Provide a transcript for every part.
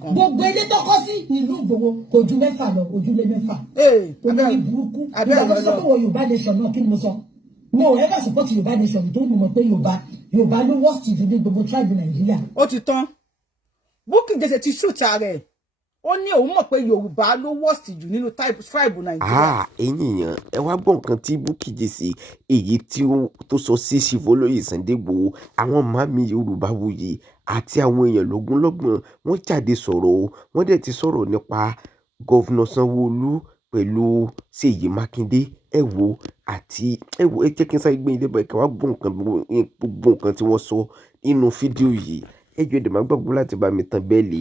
nǹkan. Gbogbo ilé tó kọ́ sí ìlú Ìgbòho kò ju 6 lọ, ojúlé 6. Olórí burúkú. Ìgbà tó sọ pé wọ Yorùbá nation náà kí ni mo sọ? No, ever support Yorùbá nation tó mọ̀ pé Yorùbá ló worst jù ní gbogbo tribe Nàìjíríà. Ó ti tán. Bukky Jesse ti shoot ààrẹ. Ó ní òun mọ̀ pé Yorùbá ló worst jù nínú tribe Nàìjíríà. Ènìyàn ẹ wá gbọ́ nǹkan tí Bukky Jesse èyí tí ó tó sọ sí Chief Oloye Sunday Igboho àwọn màmí Yorubawuyi àti àwọn èèyàn lógúnlọ́gbọ̀n wọ́n jáde sọ̀rọ̀ o wọ́n dẹ̀ ti sọ̀rọ̀ nípa gọ́vnà Sanwolu pẹ̀lú Seyi Makinde ẹ wo ẹ jẹ́ kí n sáré gbé ilé bọ̀ ẹ̀ka wá gbogbo nǹkan tí wọ́n sọ nínú fídíò yìí ẹ jọ̀ọ́ ẹ má gbàgbé láti bá mi tan bẹ́ẹ̀lì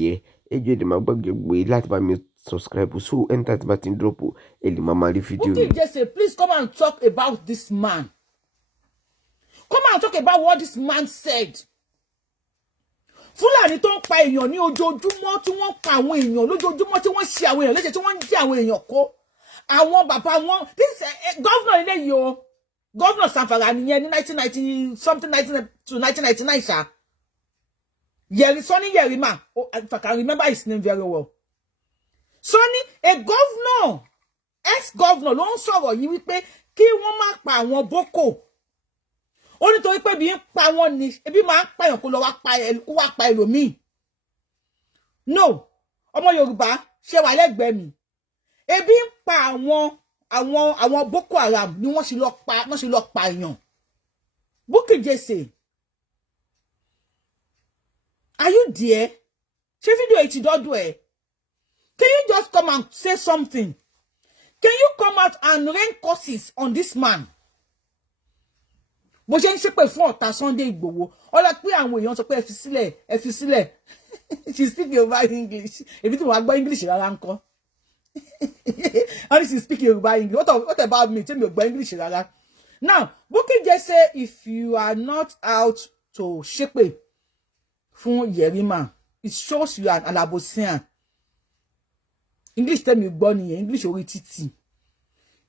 ẹ jọ̀ọ́ ẹ má gbàgbé láti bá mi subscribe so enter tí bá ti ń drop ẹ lè máa rí fídíò yìí. Bukky Jesse, please come and talk about this man. Come and talk about what this man said. Fúlàní tó ń pa èèyàn ní ojoojúmọ́ tí wọ́n pa àwọn èèyàn lójoojúmọ́ tí wọ́n ṣe àwọn èèyàn léṣe tí wọ́n ń jí àwọn èèyàn kó. Àwọn bàbá wọn this governor ilé yìí o governor Sanfara nìyẹn ní 1990 something 19 to 1999 ṣá. Sonny Yerima, if I can remember his name very well. Sonny, a governor, ex-governor, ló ń sọ̀rọ̀ yìí wípé kí wọ́n má pa àwọn Boko. Ó ní torí pé bí ń pa wọ́n ni, ebi máa ń pààyàn kó lọ wá pa ẹlòmíì. No, ọmọ Yorùbá ṣe wà lẹ́gbẹ̀ẹ́ mi. Ebi ń pa àwọn Boko Haram ni wọ́n sì lọ pa èèyàn. Bukky Jesse, are you there? Ṣé fídíò yìí ti dọ́dọ̀ ẹ̀? Can you just come and say something? Can you come out and rain curses on this man? Bó ṣe ń ṣépè fún ọ̀tá Sunday Igboho. Ọlá pé àwọn èèyàn sọ pé ẹ fi sílẹ̀. She speak Yoruba English. Èmi tí mo wá gbọ́ English rárá ńkọ́. Only she speak Yoruba English. What about me? Tell me about English rárá. Now, Bukky Jesse, if you are not out to ṣépè fún Yerima, it shows you are an Alabosian. English tell me gbọ́ nìyẹn, English orí títì.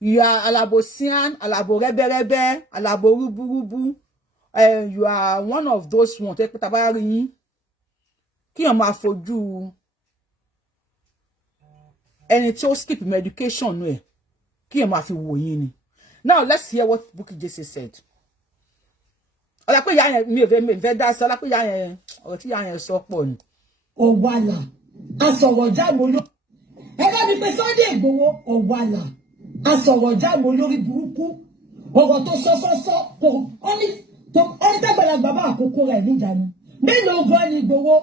You are Alabosian, Alabo rẹ́bẹ́rẹ́bẹ́, Alabo rúbúrúbú. You are one of those ones tẹ́ pé tá bá rí yín kí èèyàn máa fojú ẹni tí ó skip medication ẹ̀ kí èèyàn máa fi wò yín ni. Now let's hear what Bukky Jesse said. Ọlá pé ìyá yẹn mi ò fẹ́ dá sí ọlá pé ìyá yẹn ọ̀rọ̀ tí ìyá yẹn sọ pọ̀ ni. Ọ̀wàlà asọ̀rọ̀ jáàmù ló ẹgbẹ́ mi pé Sunday Igboho ọ̀wàlà asọ̀rọ̀ jáàmù lórí burúkú ọ̀rọ̀ tó sọ́sọ́sọ́ kò ọ́nì tẹ́gbẹ̀lẹ́gbà bá àkókò rẹ̀ níjànú mélòó gan ni Igboho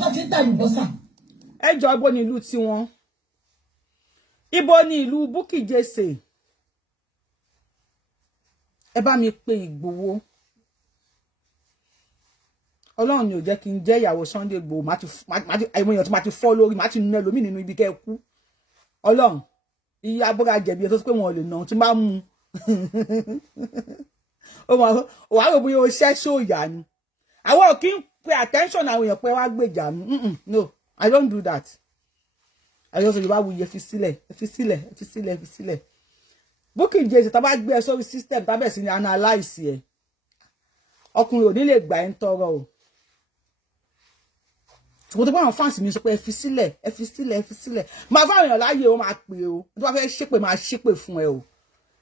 tó ti ń tà lùbọ́sà. Ẹ jọ̀ọ́ ibo ni ìlú tiwọn? Ibo ni ìlú Bukky Jesse? Ẹ bá mi pè Igboho. Ọlọ́run ni ò jẹ́ kí n jẹ́ ìyàwó Sunday Igboho má ti àìmọ̀ èèyàn tí má ti fọ́ lórí má ti nù ẹlòmíì nínú ibi kẹ́ kú. Ọlọ́run iye abọ́ra jẹ̀bi tó pé wọn ò lè nà tí bá mú ó wà rò bóyá o ṣẹ́ ṣóòyà ni. Àwọn ò kí ń pay attention àwọn èèyàn pé wá gbèjà mi. No, I don't do that. Àyọ̀ sọ Yorubawuyi fi sílẹ̀. Bukky Jesse tá bá gbé ẹ sórí system tá bẹ̀ sí ni analyze ẹ. Ọkùnrin ò ní lè gbà ẹ́ ń tọrọ o. Ṣùgbọ́n tó bá àwọn fans mi sọ pé ẹ fi sílẹ̀. Máa fáwọn èèyàn láàyè ó máa pè o. Tó bá fẹ́ ṣépè máa ṣépè fún ẹ o.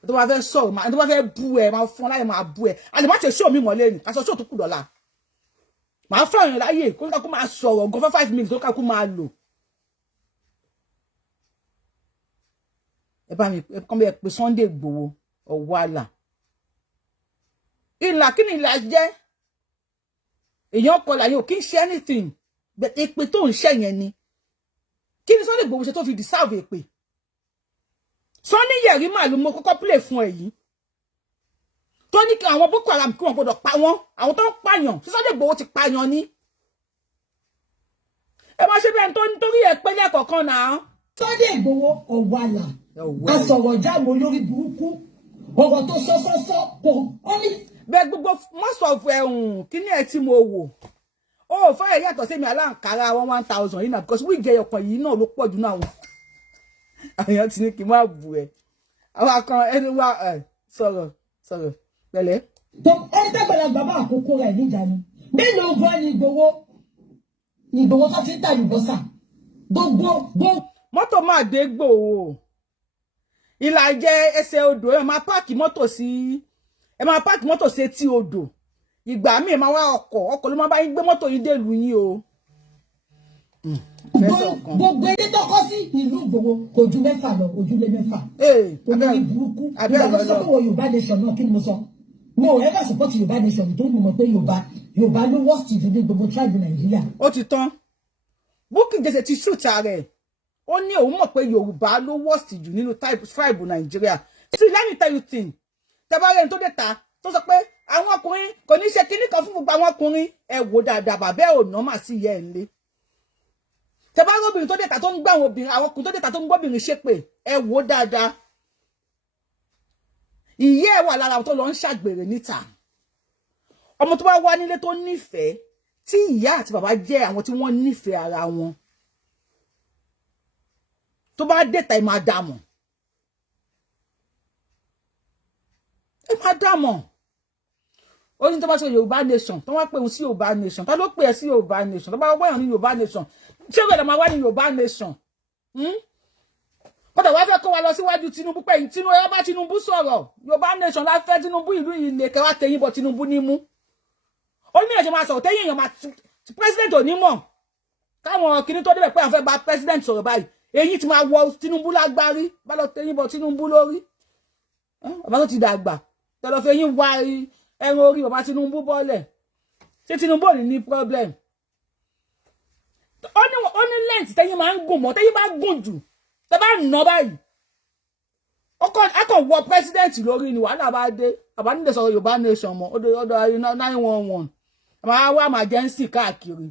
Tó bá fẹ́ sọ̀rọ̀ tó bá fẹ́ bú ẹ máa fún ọ láyè máa bú ẹ. A lè má ṣe show mi mọ́ lẹ́nu. Aṣọ show tó kù dọ́là. Máa fáwọn èèyàn láàyè kó kó máa sọ̀rọ̀ gan 5 minutes tó kó máa lò. Ẹ bá mi kàn bẹ pé Sunday Igboho ọ̀wàlà. Ìlà kí ni ìlà jẹ́? Èèyàn kọlà yóò kí ń ṣe anything. But èpè tó ń ṣe yẹn ni. Kí ni Sunday Igboho ṣe tó fi deserve èpè? Sonny Yerima ló mọ kọ́kọ́ play fún ẹ yìí. Tó ní kí àwọn Boko Haram kí wọ́n gbọ́dọ̀ pa wọ́n. Àwọn tó ń pààyàn. Sunday Igboho ti pààyàn ni. Ẹ má ṣe bẹ́ẹ̀ tó nítorí ẹ pé lẹ́kọ̀ọ̀kan náà. Sunday Igboho ọ̀wàlà asọ̀rọ̀ jáàmù lórí burúkú ọ̀rọ̀ tó sọ́sọ́sọ́ kò ọ́nì. Bẹ́ẹ̀ gbogbo most of kí ni ẹ tí mo wò. Ó fẹ́ yàtọ̀ sí mi aláǹkárá 1000 yìí náà because we jẹ́ ọkàn yìí náà ló pọ̀ jù náà wọn. Àyàn ti ní kí n má bù ẹ. Àwọn akàn ẹni wá sọ̀rọ̀ pẹ̀lẹ́. Tó ẹni tẹ́gbẹ̀lẹ́gbà bá àkókò rẹ̀ níjànú mélòó gan ni Igboho Igboho tó ti ń tà lùbọ́sà. Gbogbo. Mọ́tò máa dé Igboho. Ìlàjẹ ẹsẹ̀ odò ẹ máa páàkì mọ́tò sí etí odò. Ìgbà míì máa wá ọkọ̀ ló máa bá yín gbé mọ́tò yín dé ìlú yín o. Gbogbo ilé tó kọ́ sí ìlú Igboho kò ju 6 lọ, ojúlé 6. Olórí burúkú. Ìgbà tó sọ pé wọ Yorùbá nation náà kí ni mo sọ? Mo ò ever support Yorùbá nation tó mọ̀ pé Yorùbá ló worst jù ní gbogbo tribe Nàìjíríà. Ó ti tán. Bukky Jesse ti shoot rẹ̀. Ó ní òun mọ̀ pé Yorùbá ló worst jù nínú tribe Nàìjíríà. See, let me tell you thing. Tẹ́ bá rẹ̀ tó dé ta tó sọ pé àwọn ọkùnrin kò ní ṣe kíní kan fún gbogbo àwọn ọkùnrin. Ẹ wò dáadáa bàbá ẹ ò ná mà sí ìyá ẹ̀ ńlé. Tẹ́ bá rẹ̀ obìnrin tó dé ta tó ń gbà àwọn ọkùnrin tó dé ta tó ń gbọ́bìnrin ṣépè. Ẹ wò dáadáa. Ìyá ẹ̀ wà lára àwọn tó lọ ń ṣàgbèrè níta. Ọmọ tó bá wá nílé tó nífẹ̀ẹ́ tí ìyá àti bàbá jẹ́ àwọn tí wọ́n nífẹ̀ẹ́ ara wọn. Tó bá dé ta ẹ máa dá mọ̀. Ẹ máa dá mọ̀. Ó ní tó bá ṣe Yorùbá nation, tó wá pè òun sí Yorùbá nation. Tá ló pè ẹ́ sí Yorùbá nation? Tó bá wá ní Yorùbá nation. Ṣé ó gbọ́dọ̀ máa wá ní Yorùbá nation? Kódà wá fẹ́ kó wa lọ síwájú Tinubu pé Tinubu ẹ bá Tinubu sọ̀rọ̀. Yorùbá nation la fẹ́ Tinubu ìlú yìí lè kẹ́ wá tẹ̀yìn bọ̀ Tinubu ní mú. Ó ní ẹ̀ṣẹ̀ máa sọ̀rọ̀ tẹ́yìn èèyàn máa president ò ní mọ̀. Káwọn kìíní tó débẹ̀ pé àwọn fẹ́ bá president sọ̀rọ̀ báyìí. Èyí ti máa wọ Tinubu lágbárí. Bá lọ tẹ̀yìn bọ̀ Tinubu lórí. Bàbá tó ti dàgbà. Tẹ́ lọ fẹ́ yín wá ẹran orí bàbá Tinubu bọ́lẹ̀. Ṣé Tinubu ò ní problem? Ó ní length tẹ́yìn máa ń gùn mọ́. Tẹ́yìn bá gùn jù. Tẹ́ bá nà báyìí. A kò wọ president lórí ni wàhálà bá dé. Àbá nílẹ̀ sọ̀rọ̀ Yorùbá nation mọ́. Ó 911. Àmà wá emergency káàkiri.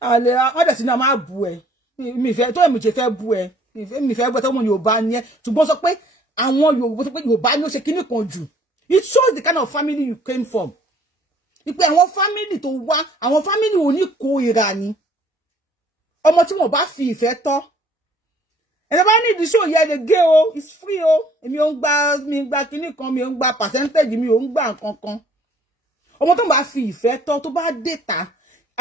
Wọ́n dẹ̀ sí náà máa bú ẹ. Mi fẹ́ tó èmi ṣe fẹ́ bú ẹ. Mi fẹ́ bú ẹ tó mọ̀ Yorùbá ni ẹ. Ṣùgbọ́n sọ pé àwọn Yorùbá sọ pé Yorùbá ni ó ṣe kíní kan jù. It shows the kind of family you came from. Ipe àwọn family tó wá, àwọn family ò ní kó ìrà ni. Ọmọ tí wọ́n bá fi ìfẹ́ tọ́. Ẹ bá ní ìdí show yẹn lè gé o, it's free o. Èmi ò ń gba kíní kan, mi ò ń gba percentage, mi ò ń gba nǹkan kan. Ọmọ tó bá fi ìfẹ́ tọ́ tó bá data.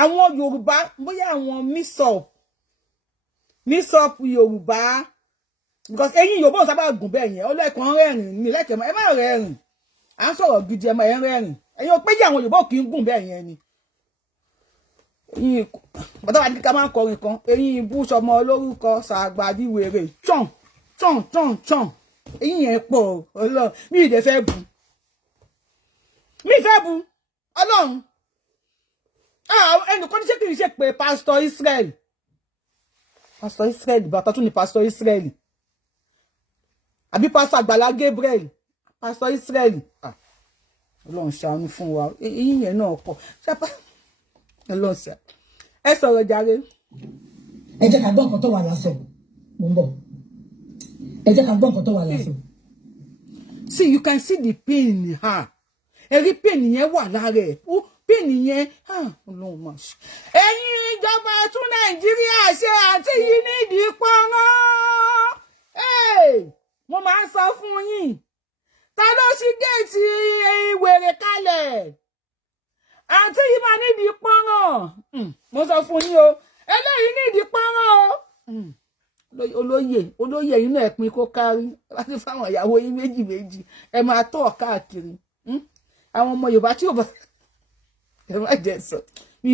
Àwọn Yorùbá bóyá àwọn mix up Yorùbá because ẹ̀yin Yorùbá ò sábà gùn bẹ́ẹ̀ yẹn. Ọlẹ́kan rẹ́rìn mi lẹ́kẹ̀ẹ́ ẹ má rẹ́rìn. À ń sọ̀rọ̀ gidi ẹ má rẹ́rìn. Ẹ̀yin ò pé jẹ́ àwọn Yorùbá kì í gùn bẹ́ẹ̀ yẹn ni. Ẹ̀yin bàtà wà ní ká máa kọrin kan. Ẹ̀yin ibú sọmọ olórúkọ ṣàgbàdì wèrè. Chon. Ẹ̀yin yẹn pọ̀ Ọlọ́run. Mi ì dẹ̀ fẹ́ bu. Mi fẹ́ bu. Ọlọ́run. Ẹnìkan ní ṣé kì í ṣe pé Pastor Israel bàtà tún ni Pastor Israel àbí Pastor Àgbàlá Gabriel Pastor Israel Ọlọ́run ṣàánú fún wa eyín yẹn náà kọ ṣápá Ọlọ́run ṣá ẹ sọ̀rọ̀ jàre. Ẹ jẹ́ ká gbọ́ nǹkan tó wà lásọ mo ń bọ̀. Ẹ jẹ́ ká gbọ́ nǹkan tó wà lásọ. See, you can see the pain in her. Every pain yẹn wà lára ẹ̀. Pain yẹn Ọlọ́run máa ṣe. Ẹ̀yin ìjọba tún Nàìjíríà ṣe àti yìí nídìí pọ́nrán. Mo máa ń sọ fún yín. Ta ló ṣí géètì wèrè kalẹ̀? Àǹtí yìí máa nídìí pọ́nrán. Mo sọ fún yín o. Eléyìí nídìí pọ́nrán o. Olóyè yín náà pín kó kárí láti fáwọn ìyàwó yín méjì. Ẹ máa tọ̀ káàkiri. Àwọn ọmọ Yorùbá tí ò bá ẹ má jẹ sọ mi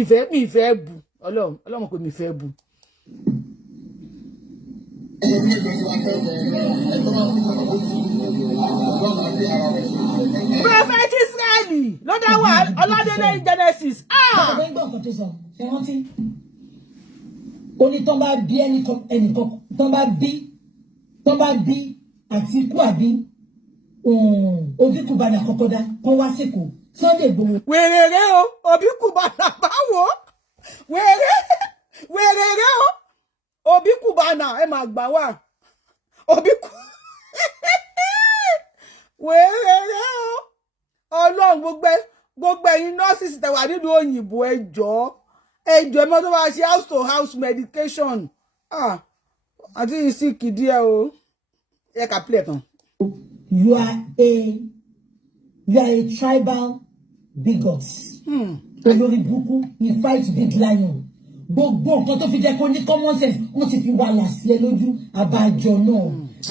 fẹ́ bu Ọlọ́run pé mi fẹ́ bu. Prophet Israeli ló dá wà Ọládélé Genesis. Ó ní tán bá bí ẹnìkan tán bá bí àti ikú àbí Obikubana kọ́kọ́dá kan wá síkò Sunday Igboho. Wèrèrè o Obikubana báwo wèrèrè o Obikubana ẹ máa gbà wá wèrèrè o Ọlọ́run gbogbo ẹ̀yin nurses tẹ́ wà nínú òyìnbó ẹjọ́ ẹ mọ́ tó bá ṣe house to house medication àti ìsìnkì díẹ̀ o ẹ kà play tán. You are a tribal bigot. olórí burúkú he fight big lion gbogbo nǹkan tó fi jẹ́ kó ní common sense wọ́n ti fi wà làsí ẹ lójú àbájọ náà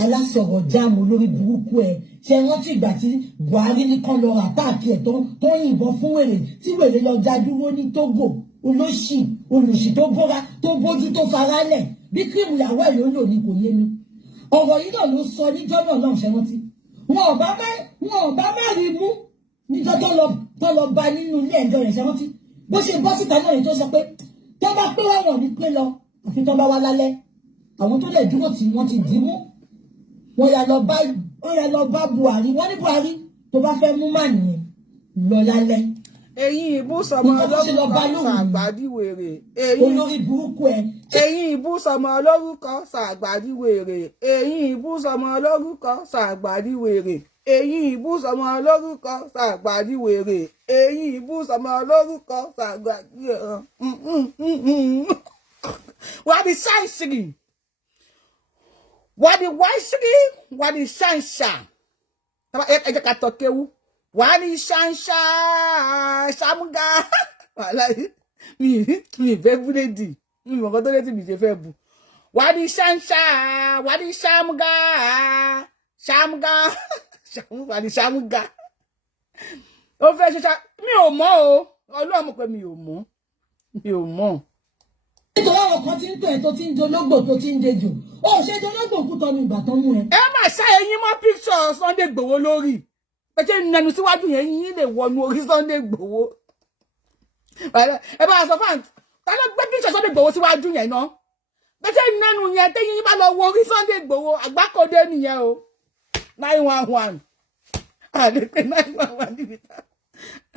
alásọ̀rọ̀ jáàmù olórí burúkú ẹ ṣe rántí ìgbà tí Buhari ní kán lọ àtáàkì ẹ tó yìnbọn fún wèrè tí wèrè lọ já dúró ní Togo olùsì tó bóra tó bójú tó farálẹ̀ bí kírìmù ìyàwó ẹ̀ ló lò ní kò yé mi ọ̀rọ̀ yìí náà ló sọ níjọ́ náà náà ṣe rántí wọn ò bá má rí mú níjọ́ tó lọ bá nínú ilé ẹjọ́ rẹ̀ ṣe rántí bó ṣe bọ́ síta náà yìí tó sọ pé tó bá pé wọ́n ní pé lọ àfi tó bá wá lálẹ́ àwọn tó lè dúró tí wọ́n ti dì mú wọ́n yà lọ bá Buhari wọ́n ní Buhari tó bá fẹ́ mú mà nìyẹn lọ lálẹ́. Ẹ̀yin ìbúsọmọ olórúkọ ṣàgbàdìwèrè. Olórí burúkú ẹ. Ẹ̀yin ìbúsọmọ olórúkọ ṣàgbàdìwèrè. Ẹ̀yin ìbúsọmọ olórúkọ ṣàgbàdìwèrè. Ẹ̀yin ìbúsọmọ olórúkọ ṣàgbàdìwèrè. Ẹ̀yin ìbúsọmọ olórúkọ ṣàgbàdìwèrè. Wà di ṣáìṣìrì. Wà di wáìṣìrì. Wà di ṣáìṣà. Ẹ jẹ́ ká tọ́ kéwú. Wani shansha shamuga mi fẹ́ búrẹ́dì mi mọ̀ kan tó lé tí mi ṣe fẹ́ bu wani shansha wani shamuga wani shamuga ó fẹ́ ṣe mi ò mọ̀ o Ọlọ́run mọ̀ pé mi ò mọ̀ nítorí àwọn kan tí ń tó ẹ tó ti ń dológbò tó ti ń dejò ó ṣe dológbò kú tọ́ mi ìgbà tó mú ẹ. Ẹ má ṣá ẹyin mọ́ picture Sunday Igboho lórí ẹjẹ nẹnu síwájú yẹn yín lè wọnú orí Sunday Igboho ẹ bá sọ fún ta ló gbé píṣọ Sunday Igboho síwájú yẹn náà ẹjẹ nẹnu yẹn tẹyìn yín bá lọ wo orí Sunday Igboho àgbákòdé nìyẹn o 911 àdèpé 911 níbi tá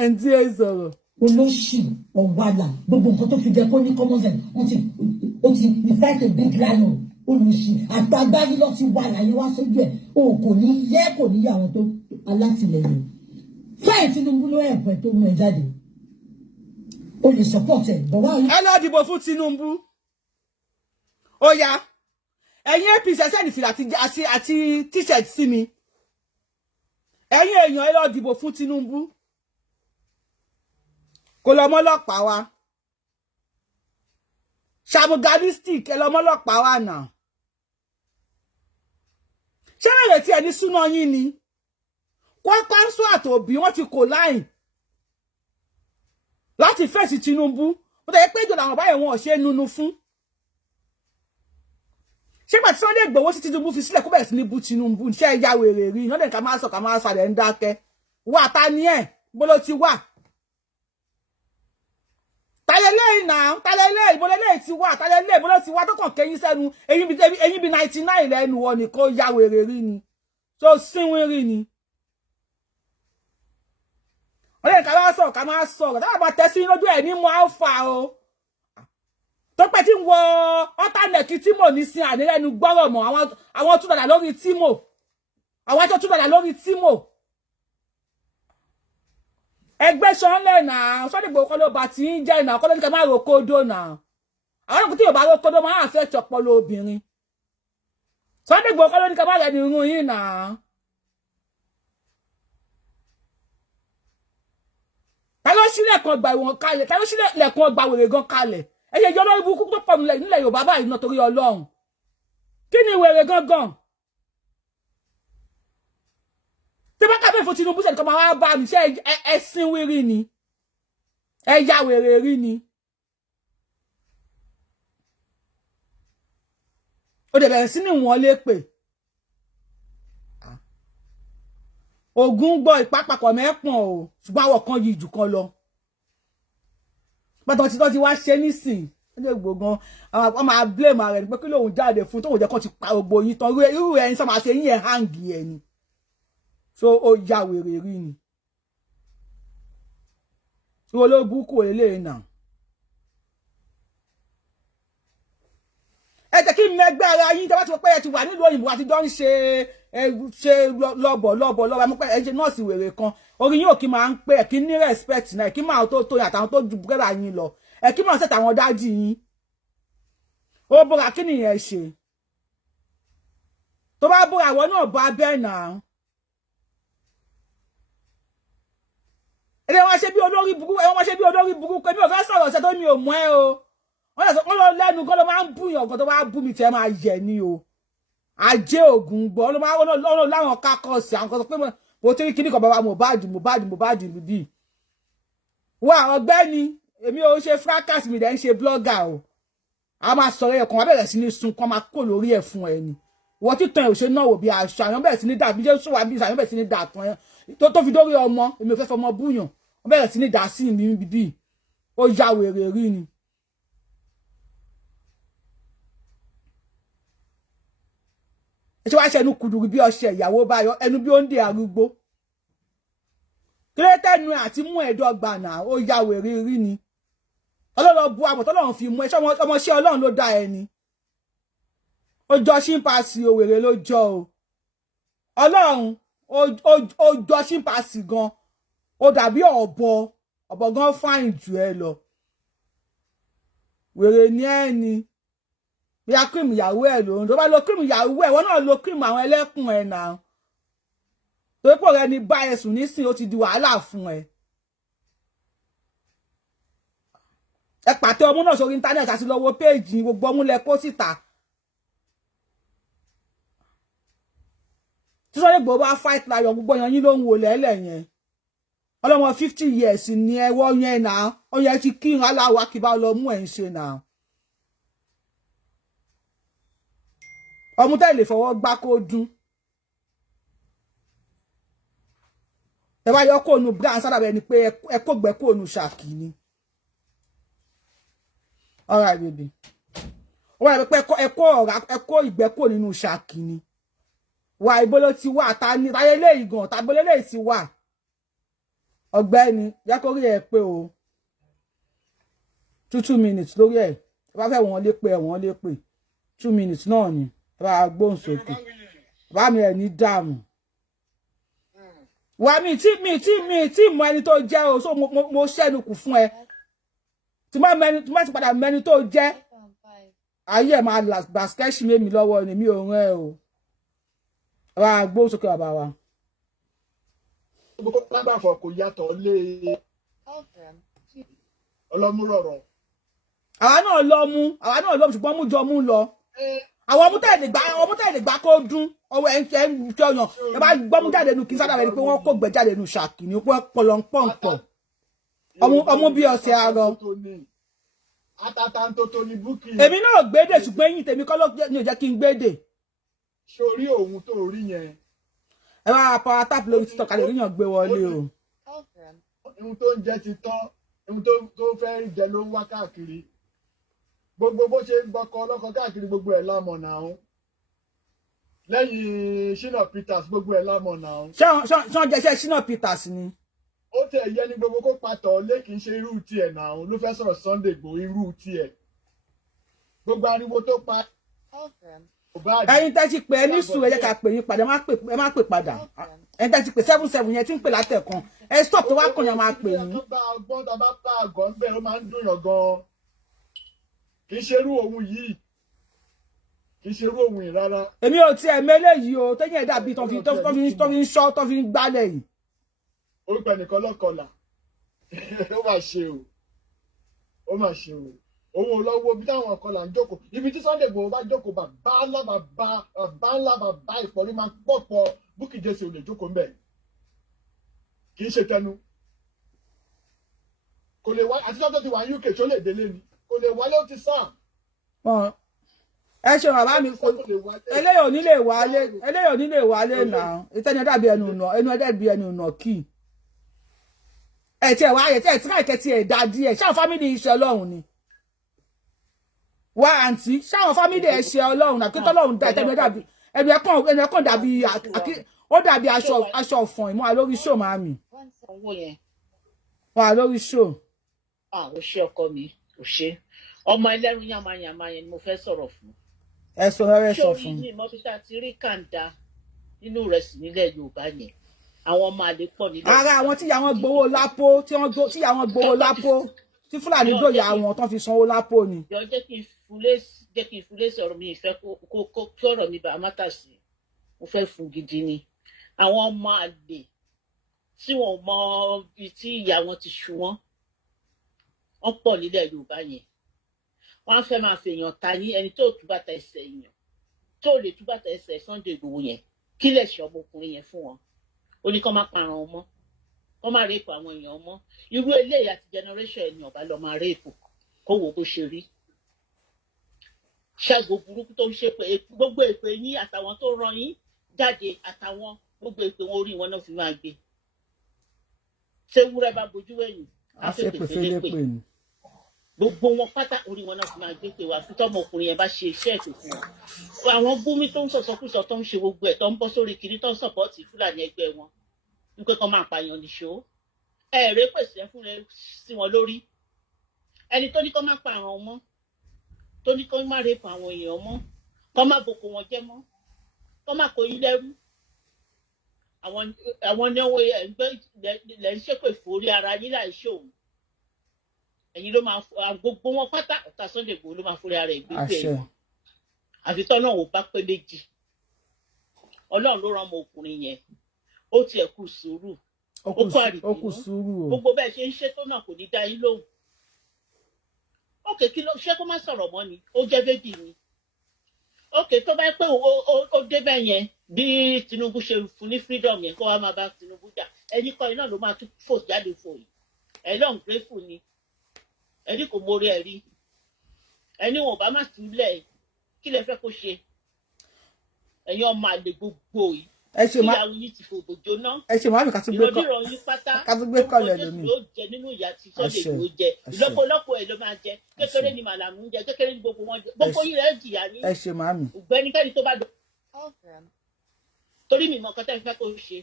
ẹn tí ẹ sọ̀rọ̀. Olóṣì ọ̀wàlà gbogbo nǹkan tó fi jẹ́ kó ní common sense ó ti fight a big lion olùsì àtàgbárí lọ ti wà láyé wá sójú ẹ̀ o kò ní yẹ àwọn tó alátìlẹyìn fẹ́ẹ̀ Tinubu ló ẹ̀pẹ̀ tó mú ẹ jáde o lè support ẹ̀ bọ̀ wá. ẹ lọ dìbò fún Tinubu ó yá ẹ̀yin APC ẹsẹ̀ nìfìlà àti t-shirt sí mi ẹ̀yin èèyàn ẹ lọ dìbò fún Tinubu kò lọ mọ́lọ́pàá wa ṣàmùgádísítìk ẹ lọ mọ́lọ́pàá wa náà ṣé rèrè tí ẹni súná yín ni Kwankwaso àtòbí wọ́n ti kò láì láti fèsì Tinubu ó tẹ́ pé jọ làwọn báyìí wọn ò ṣe nunu fún ṣé pàtí Sunday Igboho sí Tinubu fi sílẹ̀ kó bẹ̀rẹ̀ sí ní bú Tinubu ṣé ẹ ya wèrè rí iná lè ká máa sàlẹ̀ ń dákẹ́ wà ta ni ẹ̀ bó ló ti wà tayẹlẹ́ náà tayẹlẹ́ ìbọlẹ́lẹ́ ti wà tayẹlẹ́ ìbọlẹ́ ti wà tó kàn kẹ́yìn sẹ́nu eyín bí 99 lẹ́nu wọn ni kó ya wèrè rí ni tó sínwín rí ni ọlẹ́ ká máa sọ̀rọ̀ táwọn bá tẹ́ sí lójú ẹ̀ ní mọ́ alfa o tó pẹ́ tí ń wọ ọ́tàlẹ̀kì tímò ní sin ànílẹ́nu gbọ́rọ̀ mọ́ àwọn tún dàdà lórí tímò àwọn tó tún dàdà lórí tímò ẹgbẹ́ ṣánlẹ̀ náà Sunday Igboho kọ́ ló bá ti ń jẹ́ ìnà kọ́ ló ní ká máa ro kódó náà àwọn ọkùnrin tí yóò bá ro kódó máa fẹ́ tọpọlọ obìnrin Sunday Igboho kọ́ ló ní ká máa rẹ̀ ní irun yìí náà ta ló sílẹ̀kùn ọgbà ìwọ̀n kalẹ̀ ta ló sílẹ̀kùn ọgbà wèrè gan kalẹ̀ ẹ̀yẹ ìjọ lórí burúkú tó pọ̀ nílẹ̀ Yorùbá báyìí náà torí Ọlọ́run kí ni wèrè gangan tí bá kábẹ́ fún Tinubu sẹ́ni kan máa wá bá mi ṣe ẹ̀sìn wírí ni ẹ̀yà wèrè rí ni ó dẹ̀ bẹ̀rẹ̀ sí ní wọ́n lé pè Ògún gbọ́ ìpápakọ̀ mẹ́pọ̀n o ṣùgbọ́n àwọ̀ kan yìí jù kan lọ pátá tí tó ti wá ṣe nísìn ó lè gbógan àwọn máa blame ara rẹ̀ pé kí lóun jáde fún tóun jẹ́ kó ti pa gbogbo yín tán irú ẹ̀yin sọ máa ṣe yín ẹ̀ hangi ẹ̀ ni so ó ya wèrè rí ni ìwọ ló búkú eléyìí náà ẹ jẹ́ kí mẹ́gbẹ́ ara yín tẹ́ bá ti pẹ́ ẹ ti wà nílùú òyìnbó àti jọ ń ṣe lọ́bọ̀ àmọ́ pé ẹ ṣe nọ́ọ̀sì wèrè kan orí yín ò kí máa ń pé ẹ kí ní respect náà ẹ kí máa tó tó àtàwọn tó ju búrẹ́dà yín lọ ẹ kí máa ṣètò àwọn dájú yín ó bóra kí nìyẹn ṣe tó bá bóra àwọn náà bá bẹ́ẹ̀ náà ẹ wọ́n ṣe bí olórí burúkú ẹ wọ́n ṣe bí olórí burúkú èmi ò fẹ́ sọ̀rọ̀ ṣe tó mi ò mọ̀ ẹ́ o wọ́n lè sọ pé lẹ́nu kan ló máa ń bú yàn kan tó bá bú mi tẹ́ máa yẹ ni o ajé ògùn gbọ́ ló máa ń láwọn kákọ́ọ̀sì àwọn kan sọ pé mo tí kíní kan bàbá Mohbad bíbí wà ọ̀gbẹ́ni èmi ò ṣe fracas mi dẹ̀ ń ṣe blogger o a máa sọ̀rọ̀ ẹ̀kan wọ́n bẹ̀rẹ̀ sí ní sun kan máa kó lórí ẹ̀ fún ẹni wọ́n títàn ò ṣe náà wò bí aṣọ àwọn bẹ̀rẹ̀ sí ní dà bí jésù wà bí àwọn bẹ̀rẹ̀ sí ní dà tán tó fi dórí ọmọ èmi ò fẹ́ fọmọ búyàn wọ́n bẹ̀rẹ̀ sí ní dà sí mi bíbí ó ya wèrè rí ni. ṣé wàá ṣe ẹnu kùdùrù bí ọṣẹ ìyàwó báyọ ẹnu bí ó ń dè arúgbó kílẹ̀tẹ̀nu àti mú ẹ̀dọ́gba náà ó ya wèrè rí ni ọlọ́run bu àmọ̀ tọ́lọ́run fi mú ẹ ọmọọṣẹ́ ọlọ́run ló dá ẹni ó jọ ṣímpasì òwèrè ló jọ o ọlọ́run ó jọ ṣímpasì gan ó dàbí ọ̀bọ gan fáìn jù ẹ lọ wèrè ní ẹni bí a cream ìyàwó ẹ lòun tó bá lo cream ìyàwó ẹ wọn náà lo cream àwọn ẹlẹ́kùn ẹ náà torí pò rẹ ní bá ẹ sùn nísìn ó ti di wàhálà fún ẹ. ẹ pàtẹ ọmú náà sórí íńtánẹ́ẹ̀tì àti lọ wo péèjì gbogbo ọmú lẹ kó síta. tí Sunday Igboho bá fight láyọ̀ gbogbo yan yín ló ń wò lẹ́lẹ̀ yẹn ọlọ́mọ 50 years ni ẹwọ́ yẹn náà ó yẹ kí kírun aláwọ̀ akíbá lọ mú ẹ̀ ń ṣe náà. ọmú tẹ́lẹ̀ fọwọ́ gbá kó dún. ẹ bá yọ kóònù brown sára bẹ́ẹ̀ ni pé ẹ kó gbẹ kóònù ṣàkì ni. All right, baby. Ó wà pé ẹ kó ìgbẹ́ kó nínú ṣàkì ni. Wà ibo ló ti wà ta ni táyé lé ìgàn tàbí lé ti wà. Ọ̀gbẹ́ni jẹ́ kó rí ẹ pé o. 2 minutes lórí ẹ̀. Ẹ bá fẹ́ wọ́n lé pé ẹ wọ́n lé pé 2 minutes náà ni. Ẹ bá gbóhùn sókè. Bá mi ẹ̀ ní dààmú. Wà mí tí mọ ẹni tó jẹ́ o so mo ṣẹ́nu kù fún ẹ. Tí má ti padà mẹ́ni tó jẹ́ ayé ẹ̀ máa basket ṣì mi lọ́wọ́ ni mi ò rán ẹ o. Wà á gbóhùn sókè bàbá wa. Gbogbo lágbàfọ̀ kò yàtọ̀ lé ọlọ́múrọ̀rọ̀. Àwa náà lọ mú ṣùgbọ́n mú jọ mú lọ. Àwọn ọmú tẹ̀lé gbá kó dún ọwọ́ ẹ̀ ń jọyàn ẹ bá gbọ́mú jáde nu kí sádà rẹ̀ ni pé wọ́n kó gbẹ jáde nu ṣàkì ní pọ̀lọ̀pọ̀npọ̀ ọmú bí ọ̀sẹ̀ arọ. Atatantoto ni Bukky. Èmi náà gbédè ṣùgbọ́n eyín tèmi kọ́ ló ní ò jẹ́ kí n gbédè. Sórí òun tó rí yẹn. Ẹ bá power tap lórí TikTok kalẹ̀ ríyàn gbé wọlé o. Ohun tó ń jẹ ti tán, ohun tó fẹ́ jẹ ló ń wá káàkiri. Gbogbo bó ṣe ń gbọ́kọ ọlọ́kọ káàkiri gbogbo ẹ̀ lámọ̀ náà. Lẹ́yìn Shina Peters gbogbo ẹ̀ lámọ̀ náà. Ṣé wọ́n jẹ́ṣẹ́ Shina Peters ni? Ó tẹ̀ yẹ ní gbogbo kó patọ̀ lé kìí ṣe irú tiẹ̀ náà ló fẹ́ sọ̀rọ̀ Sunday Igboho irú tiẹ̀. Gbogbo ariwo tó pa. Ẹ̀yin tẹ́ ti pè é ní sùúrù ẹ jẹ́ ká pè yín padà ẹ má pè padà. Ẹ̀yin tẹ́ ti pè 77 yẹn tí ń pè látẹ̀kan. Ẹ stop tó wá kàn yàn máa pè yín. Tó bá ọgbọ́n tó bá bá àgọ́ ń bẹ̀ ó máa ń dùn yàn gan-an. Kì í ṣe irú òun yìí. Kì í ṣe irú òun yìí rárá. Èmi ò tiẹ̀ mẹ́lẹ̀ yìí o tẹ́yìn ẹ̀dá bíi tó fi ń ṣọ́ tó fi ń gbálẹ̀ yìí. Orúkọ ẹnìkan lọ́kọlà. Ó mà ṣe o. Ó mà ṣe o. Òun ò lọ wo bí táwọn ọkọlà ń jókòó. Ibi tí Sunday Igboho bá jókòó bàbá ńlá bàbá ìpọ́nrí máa pọ̀pọ̀ Bukky Jesse ò lè jókòó ńbẹ̀. Kì í ṣe tẹnu. Kò lè wá àti lọ́jọ́ ti wà ní UK tó lè délé ni. Kò lè wálé ó ti sá. Ẹ ṣe bàbá mi kò eléyìí ò ní lè wálé náà ìtẹ́ni ẹ̀dá bí ẹnu ọ̀nà kì í. Ẹ tí ẹ wá ayẹ tí ẹ tí káìkẹ́ tí ẹ dá díẹ̀ ṣáwọn fámìlì iṣẹ́ Ọlọ́run ni. Wá àǹtí ṣáwọn fámìlì ẹ̀ṣẹ̀ Ọlọ́run náà kí tọ́lọ́run dá ìtẹ́ni ẹ̀kọ́ dàbí ó dàbí aṣọ ọ̀fọ̀n ìmọ̀ àlórí ṣó máa mì. Wà lórí ṣó. Ó ṣe ọkọ mi ò ṣe ọmọ ẹlẹ́rú yàmáyàmá yẹn ni mo fẹ́ sọ̀rọ̀ fún. Ẹ sọ rẹ sọ fún. ṣé orí ní ìmọ̀bíṣà ti rí kàńdá nínú rẹ̀ sí nílẹ̀ Yorùbá yẹn àwọn ọmọ àlè pọ̀ nílẹ̀. Ara àwọn tí àwọn gbowó lápò tí àwọn gbowó lápò tí Fúlàní dòyà àwọn tó fi sanwó lápò ni. Jọ jẹ́ kí n fúlé sọ̀rọ̀ mi ìfẹ́ kí ọ̀rọ̀ mi bá mátà sí mo fẹ́ fún gidi ni àwọn ọmọ àlè tí wọn mọ ibi tí ìyá wọn ti ṣu wọn pọ̀ nílẹ̀ Yorùbá yẹn. Wọ́n á fẹ́ máa fèèyàn ta ní ẹni tó tú bàtà ẹsẹ̀ èèyàn tó lè tú bàtà ẹsẹ̀ Sunday Igboho yẹn kí lè ṣe ọmọkùnrin yẹn fún wọn. Ó ní kó má parun ọmọ kó má rèépù àwọn èèyàn ọmọ irú eléyìí àti generation ẹni ọba lọ máa rèépù kó wo bó ṣe rí. Ṣàgò burúkú tó ń ṣe pé gbogbo èpè yín àtàwọn tó rán yín jáde àtàwọn gbogbo èpè wọn orí wọn náà fi máa gbé. Ṣé wúrẹ́ bá bojú ẹ̀yìn afẹ́pẹ́ fẹ́lẹ́ pè ní. Gbogbo wọn pátá orí wọn náà fi máa gbé pé wà fún tọmọkùnrin yẹn bá ṣe iṣẹ́ ètò fún wọn. Àwọn Gúnmi tó ń sọ̀sọ́kùsọ tó ń ṣe gbogbo ẹ̀ tó ń bọ́ sórí kiri tó ń sọ̀pọ̀tì Fúlàní ẹgbẹ́ wọn wípé kán máa pààyàn nìṣó. Ẹ̀ẹ́rẹ́ pèsè fún rẹ sí wọn lórí. Ẹni tó ní kán má pa àwọn ọmọ tó ní kán má rèpù àwọn èèyàn mọ́ kán má boko wọn jẹ́ mọ́ kán má kó yín lẹ́rú. Àwọn ní owó ẹgbẹ́ ilẹ̀ ń ṣépè fórí ara yín láì ṣòun. Ẹ̀yin ló máa gbogbo wọn pátá ọ̀tá Sunday Igboho ló máa forí ara ẹ̀ gbé pé wọn. Àfitọ́ náà ò bá pé méjì. Ọlọ́run ló rán ọmọ ọkùnrin yẹn. Ó tiẹ̀ kù sùúrù. Ó kú àrìbínú. Gbogbo bẹ́ẹ̀ ṣe ń ṣètò náà kò ní dá yín lóhùn. Ókè kí ló ṣé kó má sọ̀rọ̀ mọ́ ni ó jẹ́ bébì ni. Ókè tó bá pé ó débẹ̀ yẹn bí Tinubu ṣe fún ní freedom yẹn kó wá máa bá Tinubu jà ẹni kọ́ iná ló máa tún fò jáde fò yìí. Ẹ lọ́n grateful ni ẹni kò mórí ẹ rí ẹni wọn bá má túlẹ̀ kí lẹ fẹ́ kó ṣe ẹ̀yin ọmọ àlè gbogbo yìí. Ìyàwó yìí ti fòbò jóná. Ẹ ṣe máa mi ká tún gbé kọ́ ìrọ̀dìrọ̀ yín pátá. Ká tún gbé kọ́lẹ̀ lómi. Ló jẹ nínú ìyá tí Sunday Igboho jẹ. Ìlọ́pọ̀lọpọ̀ ẹ̀ ló máa jẹ. Kékeré ni màlàmú ń jẹ. Kékeré ni gbogbo wọn jẹ. Gbogbo yìí rẹ̀ jìyà ní. Ẹ ṣe máa mi. Ògbẹ́nikẹ́ni tó bá dọ̀. Torí mi mọ̀ nǹkan tẹ́ fẹ́ kó ṣe.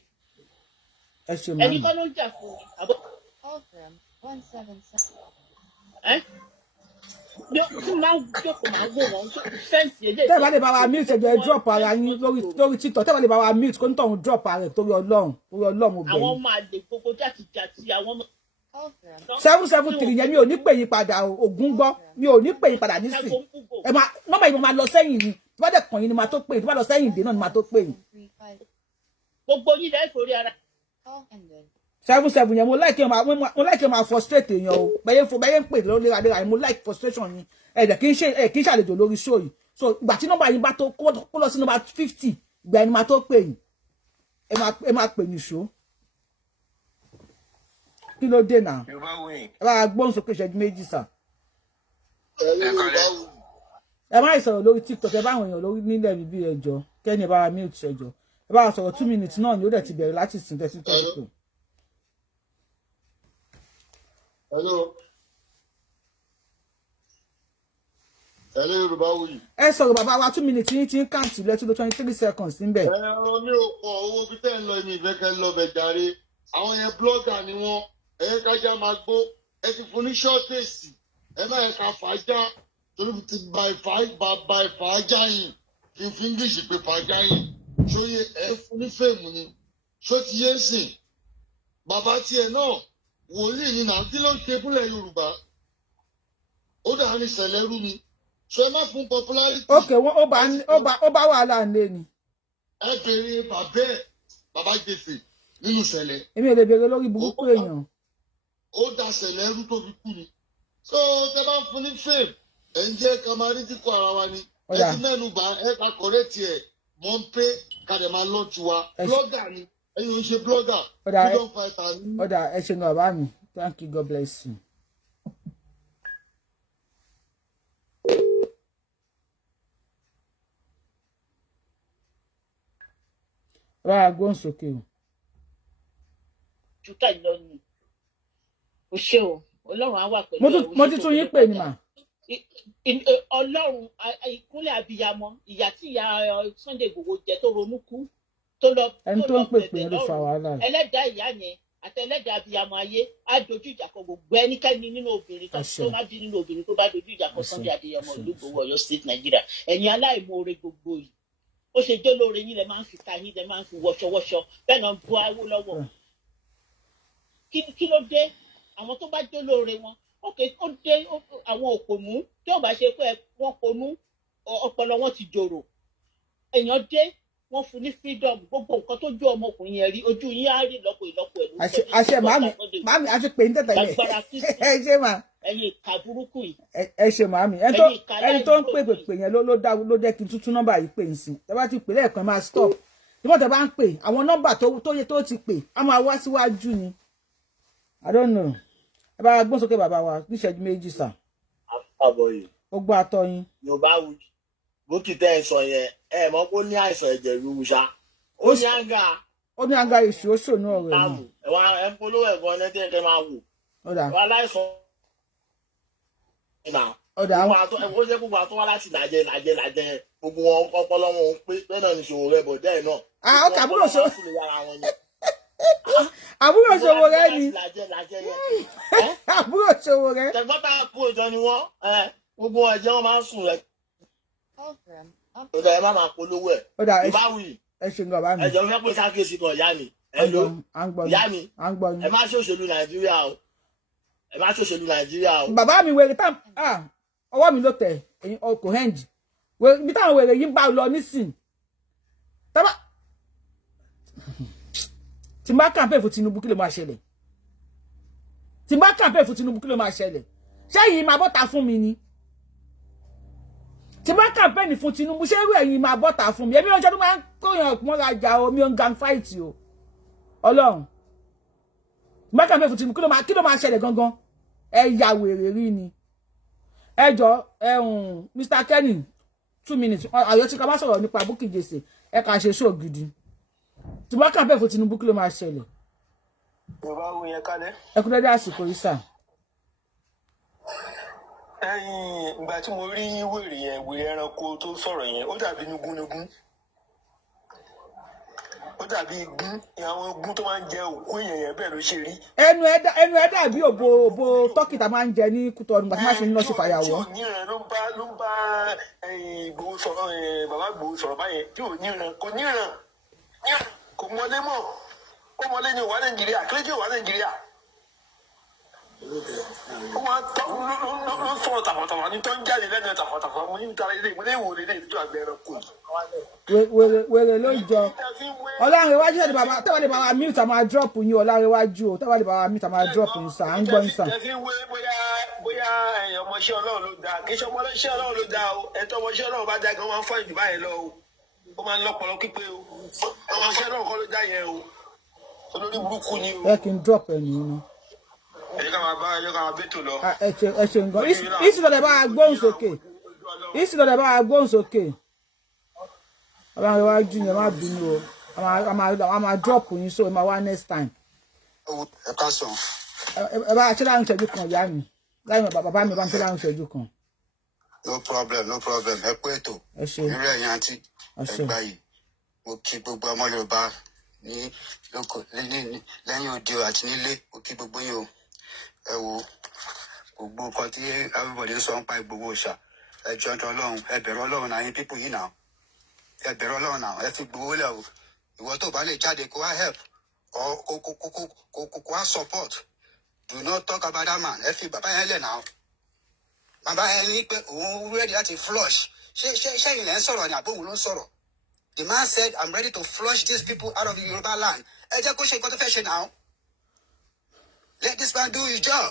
Ẹ ṣe máa mi. Ẹni kọ́ ló ń jà fún mi. Àbọ̀. Tí máa ń jókòó máa wò wọ́n fẹ́ǹsì eléyìí. Tẹ́ bá lè bá wa mute ẹjọ́ ẹ drop ara yín lórí TikTok. Tẹ́ bá lè bá wa mute kó ń tọ̀hún drop ara ẹ̀ torí Ọlọ́run mo bẹ̀ yín. Àwọn ọmọ àlè gbogbo jàtìjàtì àwọn ọmọ. 773 yẹn mi ò ní pè yín padà Ògún gbọ́ mi ò ní pè yín padà nísìn. Ẹ máa nọ́mbà yìí mo máa lọ sẹ́yìn ni tí bá dẹ̀ kàn yín ni máa tó pè yín tí bá lọ sẹ́yìn dé náà ni máa tó pè yín. Gbogbo yín lẹ́yìn forí ara. 77 yẹn mo like máa frustrate èèyàn o bẹ́yẹn ń pè lórí léraléra mo like frustration yín ẹ̀dẹ̀ kì í ṣàlejò lórí show yìí so ìgbà tí nọ́mbà yín bá tó kó lọ sí nọ́mbà 50 ìgbà ẹni máa tó pè yín ẹ máa pè yín ṣó kí ló dé náà ẹ bá gbóhùn sókè ìṣẹ́jú méjì sà. Ẹ má sọ̀rọ̀ lórí TikTok ẹ bá àwọn èèyàn lórí nílẹ̀ bíbí ẹjọ́ kẹ́ni ẹ bá wa mute ẹjọ́ ẹ bá wa sọ̀rọ̀ 2 minutes náà ni ó dẹ̀ ti bẹ̀rẹ̀ láti sìn tẹ́sí tẹ́sí. Hello. Hello, Yorubawuyi. Ẹ sọ̀rọ̀ bàbá wa 2 minutes yín ti ń kàǹtì lẹ́tí ló 23 seconds níbẹ̀. Mi ò kọ owó bí tẹ́ ń lọ ní ìfẹ́ kẹ́ ń lọ bẹ̀ jàre. Àwọn yẹn blogger ni wọ́n. Ẹ̀yẹ kájá máa gbó. Ẹ ti fún ní shortest. Ẹ máa yẹ ká fàájà. Torí ti ba ìfàájà yìí. Kí n fi English pé fàájà yìí. Ṣóyè ẹ fún ní fèmù ni. Ṣó ti yé sìn? Bàbá tiẹ̀ náà. Wòlíì ni náà kí ló ń ṣe fúnlẹ̀ Yorùbá ó dà ní sẹ̀lẹ́rú ni ṣe má fún popularity. Ok ó bá wàhálà ńlẹ̀ ni. Ẹ bèrè bàbá gbèsè nínú sẹ̀lẹ̀. Èmi ò lè bèrè lórí burúkú èèyàn. Ó da sẹ̀lẹ́rú tó fi kú ni. So tẹ bá ń fún ní fame ẹ̀ ń jẹ́ ká máa rí dínkù ara wa ni. Ẹ ti mẹ́nu bà ẹ ká kọ̀rẹ́ tiẹ̀ mọ́ ń pé ká dẹ̀ máa lọ́ tiwa. Blogger ni. Ẹ̀yin ò ń ṣe blogger. Freedom fighter ni. Ọ̀dà ẹ ṣe náà bá mi. Thank you, God bless you. Wá agbóhùn sókè o. Jùkà lọ ni. O ṣé o, Ọlọ́run á wà pẹ̀lú ẹ. Mo ti tún yín pè ní mà. Ọlọ́run ìkúnlẹ̀ abiyamọ ìyá tí ìyá Sunday Igboho jẹ tó ronú kú tó lọ ẹni tó ń pè pé ló fa wàhálà. Ẹlẹ́dàá ìyá yẹn àti ẹlẹ́dàá abiyamọ ayé á dojú ìjà kọ gbogbo ẹnikẹ́ni nínú obìnrin kan tó má bí nínú obìnrin tó bá dojú ìjà kọ Sunday Adéyẹmọ ìlú Ìgbòho Ọ̀yọ́ State Nàìjíríà ẹ̀yin aláìmoore gbogbo yìí ó ṣe jẹ́ lóore yín lẹ máa ń fi ta yín lẹ máa ń fi wọṣọwọṣọ bẹ́ẹ̀ náà bu awó lọ́wọ́ kí ló dé àwọn tó bá jẹ́ lóore wọn ókè ó dé àwọn òpònú tí ò bá ṣe pé wọ́n ponú ọpọlọ wọn ti jòrò èèyàn dé wọ́n fún ní freedom gbogbo nǹkan tó jó ọmọkùnrin yẹn rí ojú yín á rí lọ́pọ̀ ìlọ́pọ̀ ẹ̀ ló sọ ní àṣẹ màmí àti pè ní tẹ̀tẹ̀lẹ̀ agbára kristi ẹ ṣe mà ẹ̀yin ìka burúkú yìí ẹ ṣe màmí ẹni tó ń pè yẹn ló jẹ́ kí n tuntun nọ́mbà yìí pè ń sìn tẹ́ bá ti pè lẹ́ẹ̀kan máa stop nígbà tẹ́ bá ń pè àwọn nọ́mbà tó ti pè á máa wá síwájú ni I don't know ẹ bá gbọ́n sókè bàbá wa ní ìṣẹ́jú méjì sà. àbọ̀ yìí ó gbọ́ atọ́ yín. Yorubawuyi Bukky tẹ́ ẹ sọ yẹn ẹ mọ̀ pé ó ní àìsàn ẹ̀jẹ̀ ríru ṣá ó ní àǹgà. ó ní àǹgà ìṣù ó ṣònú ọ̀rọ̀ ẹ̀ náà. ẹ̀wọ̀n ẹ̀ ń polówó ẹ̀gbọ́n ẹ̀ tẹ́ ẹ máa wò. ọ̀dà aláìsàn ọ̀dà ó jẹ́ gbogbo àtúwá láti làjẹ́ gbogbo wọn ọpọlọ wọn ò pé bẹ́ẹ̀ náà ní ìṣòro rẹ̀ bọ̀ dẹ́ẹ̀ náà. ọkà àbúrò àbúrò ṣòwò rẹ ni àbúrò ṣòwò rẹ. tẹ̀gbọ́n àbúrò jọ ni wọ́n gbogbo ẹ̀jẹ̀ wọn máa ń sùn rẹ̀. ọ̀dà ẹ má máa polówó ẹ̀. Yorubawuyi ẹ ṣe ń gbọ́ bá mi. ẹ̀jẹ̀ fẹ́ pé sákèsì kan ìyá mi ẹ ló ìyá mi ẹ má ṣòṣèlú Nàìjíríà o ẹ má ṣòṣèlú Nàìjíríà o. bàbá mi wèrè tán ọwọ́ mi ló tẹ̀ ẹ̀yin ọkọ̀ hẹ́ǹdì bí táwọn wèrè yìí ń bá lọ nísìn tábà tí n bá campaign fún Tinubu kí ló máa ṣẹlẹ̀ tí n bá campaign fún Tinubu kí ló máa ṣẹlẹ̀ ṣé yìí máa bọ́ta fún mi ni tí n bá campaign fún Tinubu ṣé irú ẹ̀yin máa bọ́ta fún mi èmi ọjọ́ tó máa ń kóyàn mọ́ra jà omi on gang fight o Ọlọ́run tí n bá campaign fún Tinubu kí ló máa ṣẹlẹ̀ gangan ẹ ya wèrè rí ni ẹ jọ Mr. Kenny 2 minutes àyọ tí ká bá sọ̀rọ̀ nípa Bukky Jesse ẹ kà ṣe show gidi tí wọ́n kàn bẹ́ẹ̀ fún Tinubu kí ló máa ṣẹlẹ̀. Yorubawuyi yẹn kálẹ̀. ẹ kú dédé àsìkò yìí sà. Ìgbà tí mo rí wèrè ẹranko tó sọ̀rọ̀ yẹn ó dàbí nugúnugún ó dàbí igún àwọn igún tó máa ń jẹ òkú èèyàn yẹn bẹ́ẹ̀ ló ṣe rí. ẹnu ẹ dàbí òbò tọ́kì tá máa ń jẹ ní Kútọ̀nù nígbà tí wọ́n ṣe ń lọ sí fàyàwọ́. tí ò níran ló ń bá Ìgbòho sọ̀rọ̀ bàbá Ìgbòho sọ̀rọ̀ báyẹn tí ò níran kò mọlé mọ́ ó mọlé ní òwà Nàìjíríà kí ló dé òwà Nàìjíríà ó máa tọ́ ló sọ̀rọ̀ tàfàtàfà ní tó ń jáde lẹ́nu tàfàtàfà mo ní ìtara ilé ìmúlẹ̀ ìwò lè tó àgbẹ̀ ẹranko yìí. wèrè ló jọ Ọlọ́run iwájú ẹ̀ bàbá tẹ́wọ́ lè bàbá mute àmà drop yín Ọlọ́run iwájú o tẹ́wọ́ lè bàbá mute àmà drop yín sà ń gbọ́ yín sà. ẹ fi wé bóyá ọmọọṣẹ́ Ọlọ́run ló dáa kì í ṣe ọmọọṣẹ́ Ọlọ́run ló dáa o ẹ̀tọ́ ọmọọṣẹ́ Ọlọ́run bá dáa gan máa ń fọ́ ìdìbò yẹn lọ o ó máa ń lọ́pọlọ pípé o ọmọọṣẹ́ Ọlọ́run kọ́ ló dá yẹn o olórí burúkú ni o. ẹ kì í drop ẹ nìyẹn náà. ẹ ká máa bẹ́tò lọ. ẹ ṣe nǹkan ìsìlọ̀dẹ̀ bá gbóhùn sókè ìsìlọ̀dẹ̀ bá gbóhùn sókè Ọlọ́run iwájú yẹn má bínú o a máa drop yín so ẹ máa wá next time. ẹ ká sọ. ẹ bá ṣe láàrin ìṣẹ́jú kan ìyá mi láì mọ̀ bàbá mi bá ń ṣe láàrin ìṣẹ́jú kan. no problem ẹ pé ètò ìrẹ́ ẹ̀yìn àǹtí ẹgbà yìí mo kí gbogbo ọmọ Yorùbá ní lẹ́yìn òde àti nílé mo kí gbogbo yín o ẹ wo gbogbo nǹkan tí everybody sọ ń pa Ìgbòho ṣá ẹ jọ ọjọ́ Ọlọ́run ẹ bẹ̀rù Ọlọ́run náà yín pípò yìí náà ẹ bẹ̀rù Ọlọ́run náà ẹ fi Ìgbòho lẹ̀ o ìwọ tó bá lè jáde kó wá help kó wá support do not talk about that man ẹ fi bàbá yẹn lẹ̀ náà bàbá yẹn ní pé òun ready láti flush ṣé ilẹ̀ ń sọ̀rọ̀ ni àbóhùn ló ń sọ̀rọ̀ the man said I'm ready to flush these people out of the Yoruba land ẹ jẹ́ kó ṣe nǹkan tó fẹ́ ṣe náà let this man do his job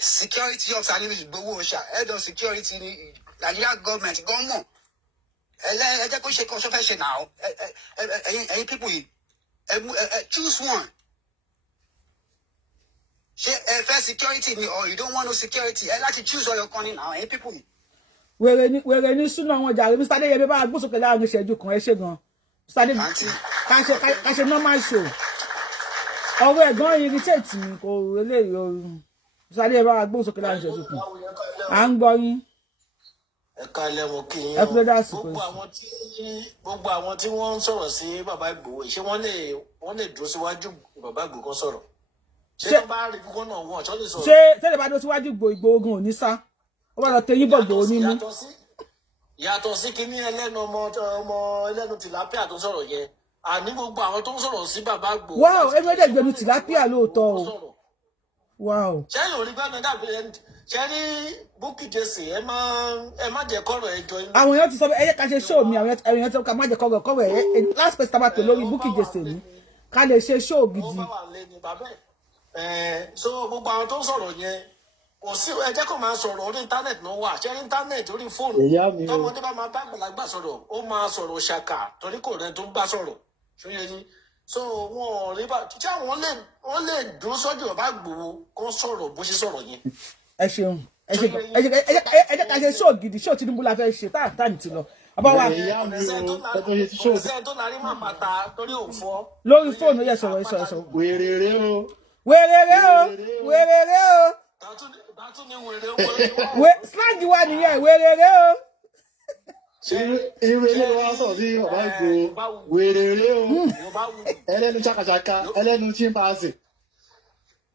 security of Sanwolu Igboho ṣá head of security ní Nigeria government gọ́ọ̀mọ̀ ẹ jẹ́ kó ṣe nǹkan tó fẹ́ ṣe náà ẹ̀yin people yìí choose one. Ṣé ẹ fẹ́ security ni or you don't want no security ẹ láti choose ọyọ kan ni now ẹ̀yin people yìí. wèrè ní súnà wọn jàre Mr. Adéyẹmí bá gbósòkè láàrin ìṣẹ́jú kan ẹ ṣe gan Mr. Adéyẹmí ká ṣe normal show ọwọ́ ẹ̀gbọ́n irritate mi kò eléyìí oorun Mr. Adéyẹmí bá gbósòkè láàrin ìṣẹ́jú kan à ń gbọ́ yín. ẹ kálẹ̀ mo kí yín ẹ kúlẹ̀ dásìkò gbogbo àwọn tí wọ́n ń sọ̀rọ̀ sí bàbá Ìgbòho ṣé wọ́n lè dúró síwájú bàbá Ìgbòho kan sọ̀rọ̀ ṣé bá rí gbogbo náà wọ́n ṣọ́ lè sọ̀rọ̀. ṣé tẹ́lẹ̀ bá dó síwájú Ìgbòho ogun ò ní sá ó bá lọ tẹ yín bọ̀gbọ̀ onímú. yàtọ̀ sí kíní ẹlẹ́nu ọmọ ẹlẹ́nu tìlápíà tó sọ̀rọ̀ yẹn àní gbogbo àwọn tó ń sọ̀rọ̀ sí bàbá Ìgbòho. wáò ẹnu ẹ̀dẹ̀ gbẹnu tìlápíà lóòótọ́ o. wáò. sẹ́yìn orí gbẹ́nu Jerry Bukky Jesse, ẹ má jẹ́ kọ́rọ̀ ẹjọ́ inú. Àwọn èèyàn ti sọ ẹ ká ṣe show mi àwọn èèyàn ti sọ ká má jẹ́ kọ́rọ̀ ẹ last person tá lórí Bukky Jesse ni ká lè ṣe show gidi. So gbogbo àwọn tó ń sọ̀rọ̀ yẹn kò sí ẹ jẹ́ kó máa sọ̀rọ̀ orí íńtánẹ́ẹ̀tì náà wà ṣé íńtánẹ́ẹ̀tì orí fóònù tọmọdé bá máa bá àgbàlagbà sọ̀rọ̀ ó máa sọ̀rọ̀ ṣàkà torí kò rẹ tó ń bá sọ̀rọ̀ ṣóyè ni so wọn ò rí bá tí àwọn wọ́n lè dúró sọ́jú ọba Ìgbòho kó sọ̀rọ̀ bó ṣe sọ̀rọ̀ yẹn. Ẹ ṣeun ẹ jẹ́ ká ṣe show gidi show Tinubu la fẹ́ ṣe táàmì ti lọ àbáwá ọ̀sẹ̀ tó larí máa bàtà torí òfò. lórí fóònù yẹ sọ̀rọ̀ wèrèrè o slang wa nìyẹn wèrèrè o. Ìrèlè wa sọ sí bàbá Ìgbòho wèrèrè o ẹlẹ́nu ṣàkàṣàkà ẹlẹ́nu chimpanzee.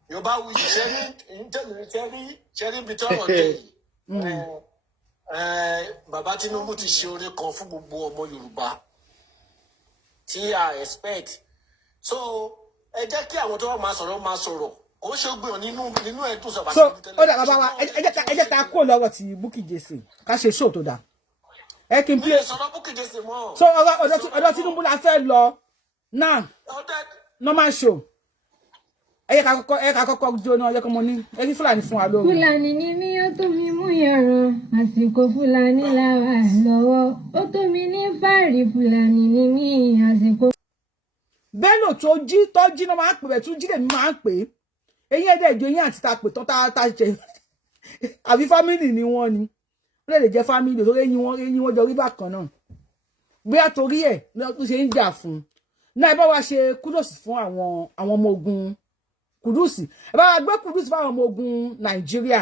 Yorubawuyi ṣẹ́rí ibi tí ọ̀rọ̀ dé yìí bàbá Tinubu ti ṣe oore kan fún gbogbo ọmọ Yorùbá tí a expect so ẹ jẹ́ kí àwọn tó wà máa sọ̀rọ̀ kò ṣe gbìyànjú nínú ẹ̀dùn sọ̀bà. So ó dà bàbá wa ẹ jẹ́ ká kó lọ́rọ̀ tí Bukky Jesse ká ṣe show tó dáa ẹ kí n play so ọ̀dọ̀ Tinubu la fẹ́ lọ now normal show ẹ ká kọ́kọ́ jóná ẹ kọ́ mọ ní ẹ kí Fúlàní fún wa lórí. Fúlàní ni mí ó tó mi mú yàrá àsìkò Fúlàní làwà lọ́wọ́ ó tó mi ní fàárì Fúlàní ni mí àsìkò. Bello tó jí náà máa ń pè bẹ́ẹ̀ tún jí lèmi máa ń pè é eyín ẹ̀dẹ̀ ìjọ yín àti ta pè tán tá jẹ àbí fámìlì ni wọ́n ni ó lè jẹ́ fámìlì tó eyín wọn jọ rí bákan náà bóyá torí ẹ̀ ló ṣe ń jà fún un náà ẹ bá wa ṣe kúdòsì fún àwọn ọmọ ogun kùdùsì ẹ bá wa gbé kùdùsì fún àwọn ọmọ ogun Nàìjíríà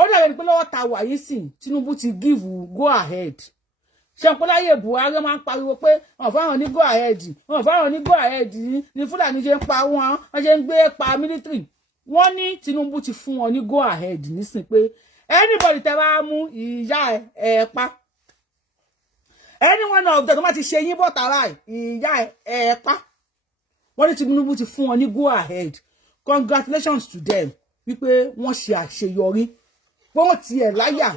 ó dàbí ẹni pé lọ́wọ́ ta wà yìí sì Tinubu ti give go ahead ṣẹ́ńpọ́láyé Buhari máa ń pariwo pé wọ́n fáwọn ní go ahead wọ́n fáwọn ní go ahead ní Fúlàní ṣe ń pa wọ́n ṣe ń gbé pa military wọ́n ní Tinubu ti fún wọn ní go ahead nísìn pé anybody tẹ́ bá mú ìyá ẹ̀ pa any one of them tó máa ti ṣe yín bọ̀ tààrà ìyá ẹ̀ pa wọ́n ní Tinubu ti fún wọn ní go ahead congratulations to them wípé wọ́n ṣe àṣeyọrí pé wọ́n tiẹ̀ láyà.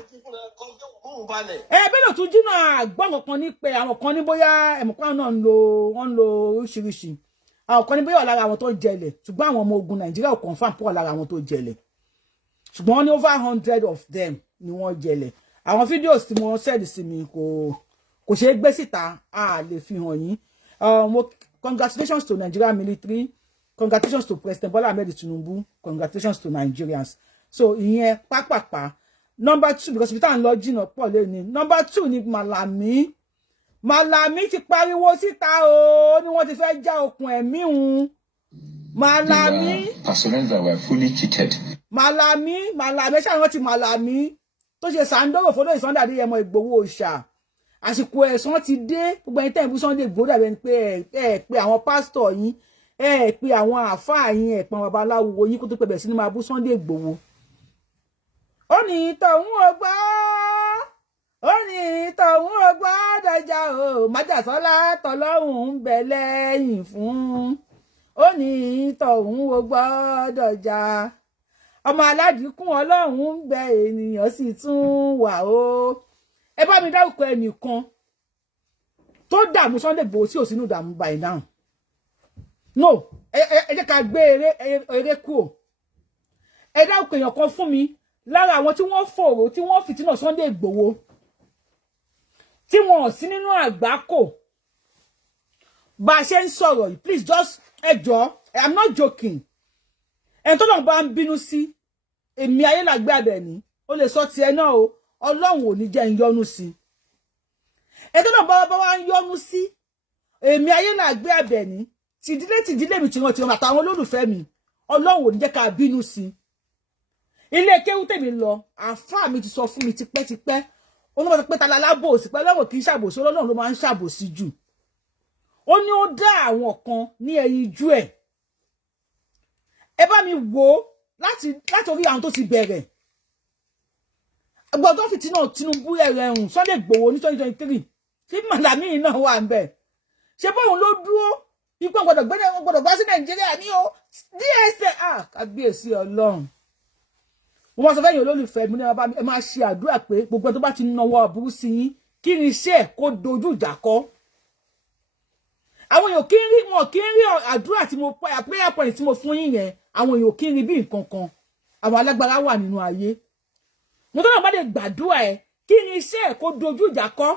Bello tún jìnnà àgbọ̀n kan ní pé àwọn kan ní bóyá ẹ̀mọ̀pá náà wọ́n ń lo oríṣiríṣi àwọn kan ní bóyá lára àwọn tó jẹlẹ̀ ṣùgbọ́n àwọn ọmọ ogun Nàìjíríà ò confirm pọ̀ lára àwọn tó jẹlẹ̀ ṣùgbọ́n ní over 100 of them ni wọ́n jẹlẹ̀ àwọn fídíòs tí mo send sí mi kò ṣeé gbé síta a lè fi hàn yín congratulations to Nigerian military congratulations to President Bola Ahmed Tinubu congratulations to Nigerians so ìyẹn pápápá. Number 2 because we can't lọ jìnnà pọ̀ lẹ́ni number 2 ni Malami ti pariwo síta o ni wọ́n ti fẹ́ já okùn ẹ̀mí un Malami personnel were fully cheated. Malami ṣáà wọ́n ti Malami tó ṣe sàndóró fọdọ Sunday Adéyẹmọ Ìgbòho òòṣà àsìkò ẹ̀san ti dé gbogbo ẹni tẹ́ ń bú Sunday Ìgbòho dàbí ẹni pé ẹ pé àwọn pásítọ̀ yín ẹ pé àwọn àáfàá yín ẹ pé àwọn babaláwo yín kó tó pẹ̀bẹ̀ sí ni máa bú Sunday Ìgbòho ó ní tọ̀hún ọgbà ó ní tọ̀hún ọgbà dájà o májàsọ́lá tọlọ́hún ń bẹ lẹ́yìn fún ó ní tọ̀hún ọgbà dọ̀jà ọmọ aládìkún ọlọ́hún ń bẹ ènìyàn sì tún wà o ẹ bá mi dárúkọ ẹnìkan tó dààmú Sunday Igboho tí ò sínú dààmú by now no ẹ jẹ́ ká gbé eré kúrò ẹ dárúkọ èèyàn kan fún mi lára àwọn tí wọ́n fòrò tí wọ́n fìtínà Sunday Igboho tí wọ́n sí nínú àgbákò bá ṣe ń sọ̀rọ̀ yìí please just ẹjọ́ I'm not joking ẹni tó náà bá ń bínú sí èmi Ayélàgbé Àbẹ̀ní ó lè sọ tiẹ̀ náà o Ọlọ́run ò ní jẹ́ ń yọ́nú sí ẹni tó náà bá wá ń yọ́nú sí èmi Ayélàgbé Àbẹ̀ní tìdílé mi tìran àtàwọn olólùfẹ́ mi Ọlọ́run ò ní jẹ́ ká bínú sí ilé kéwú tèmi lọ àfáà mi ti sọ fún mi tipẹ́tipẹ́ ó ní wọ́n ti pé ta lálábòsí pé Ọlọ́run kì í ṣàbòsí Ọlọ́run ló máa ń ṣàbòsí jù ó ní ó dá àwọn kan ní ẹyin ijú ẹ̀ ẹ bá mi wò ó láti orí àwọn tó ti bẹ̀rẹ̀ gbọ́dọ̀ fìtínà Tinubu ẹ̀rẹ̀hùn Sunday Igboho ní 2023 tí Malami náà wà ń bẹ̀ ṣe bóun ló dúró ipò gbọ́dọ̀ gbá sí Nàìjíríà ní o DSA kábíyèsí Ọlọ́run Mo sọ fẹ́yìn olólùfẹ́ mi ní bàbá mi ẹ máa ṣe àdúrà pé gbogbo tó bá ti náwó aburú sí yín kí ni iṣẹ́ kó dojú ìjà kọ. Àwọn èèyàn kí ń rí wọn kí ń rí àdúrà tí mo prayer point tí mo fún yín yẹn àwọn èèyàn kí ń rí bí nǹkan kan. Àwọn alágbára wà nínú ayé. Mo tó náà bá lè gbàdúrà ẹ kí ni iṣẹ́ kó dojú ìjà kọ.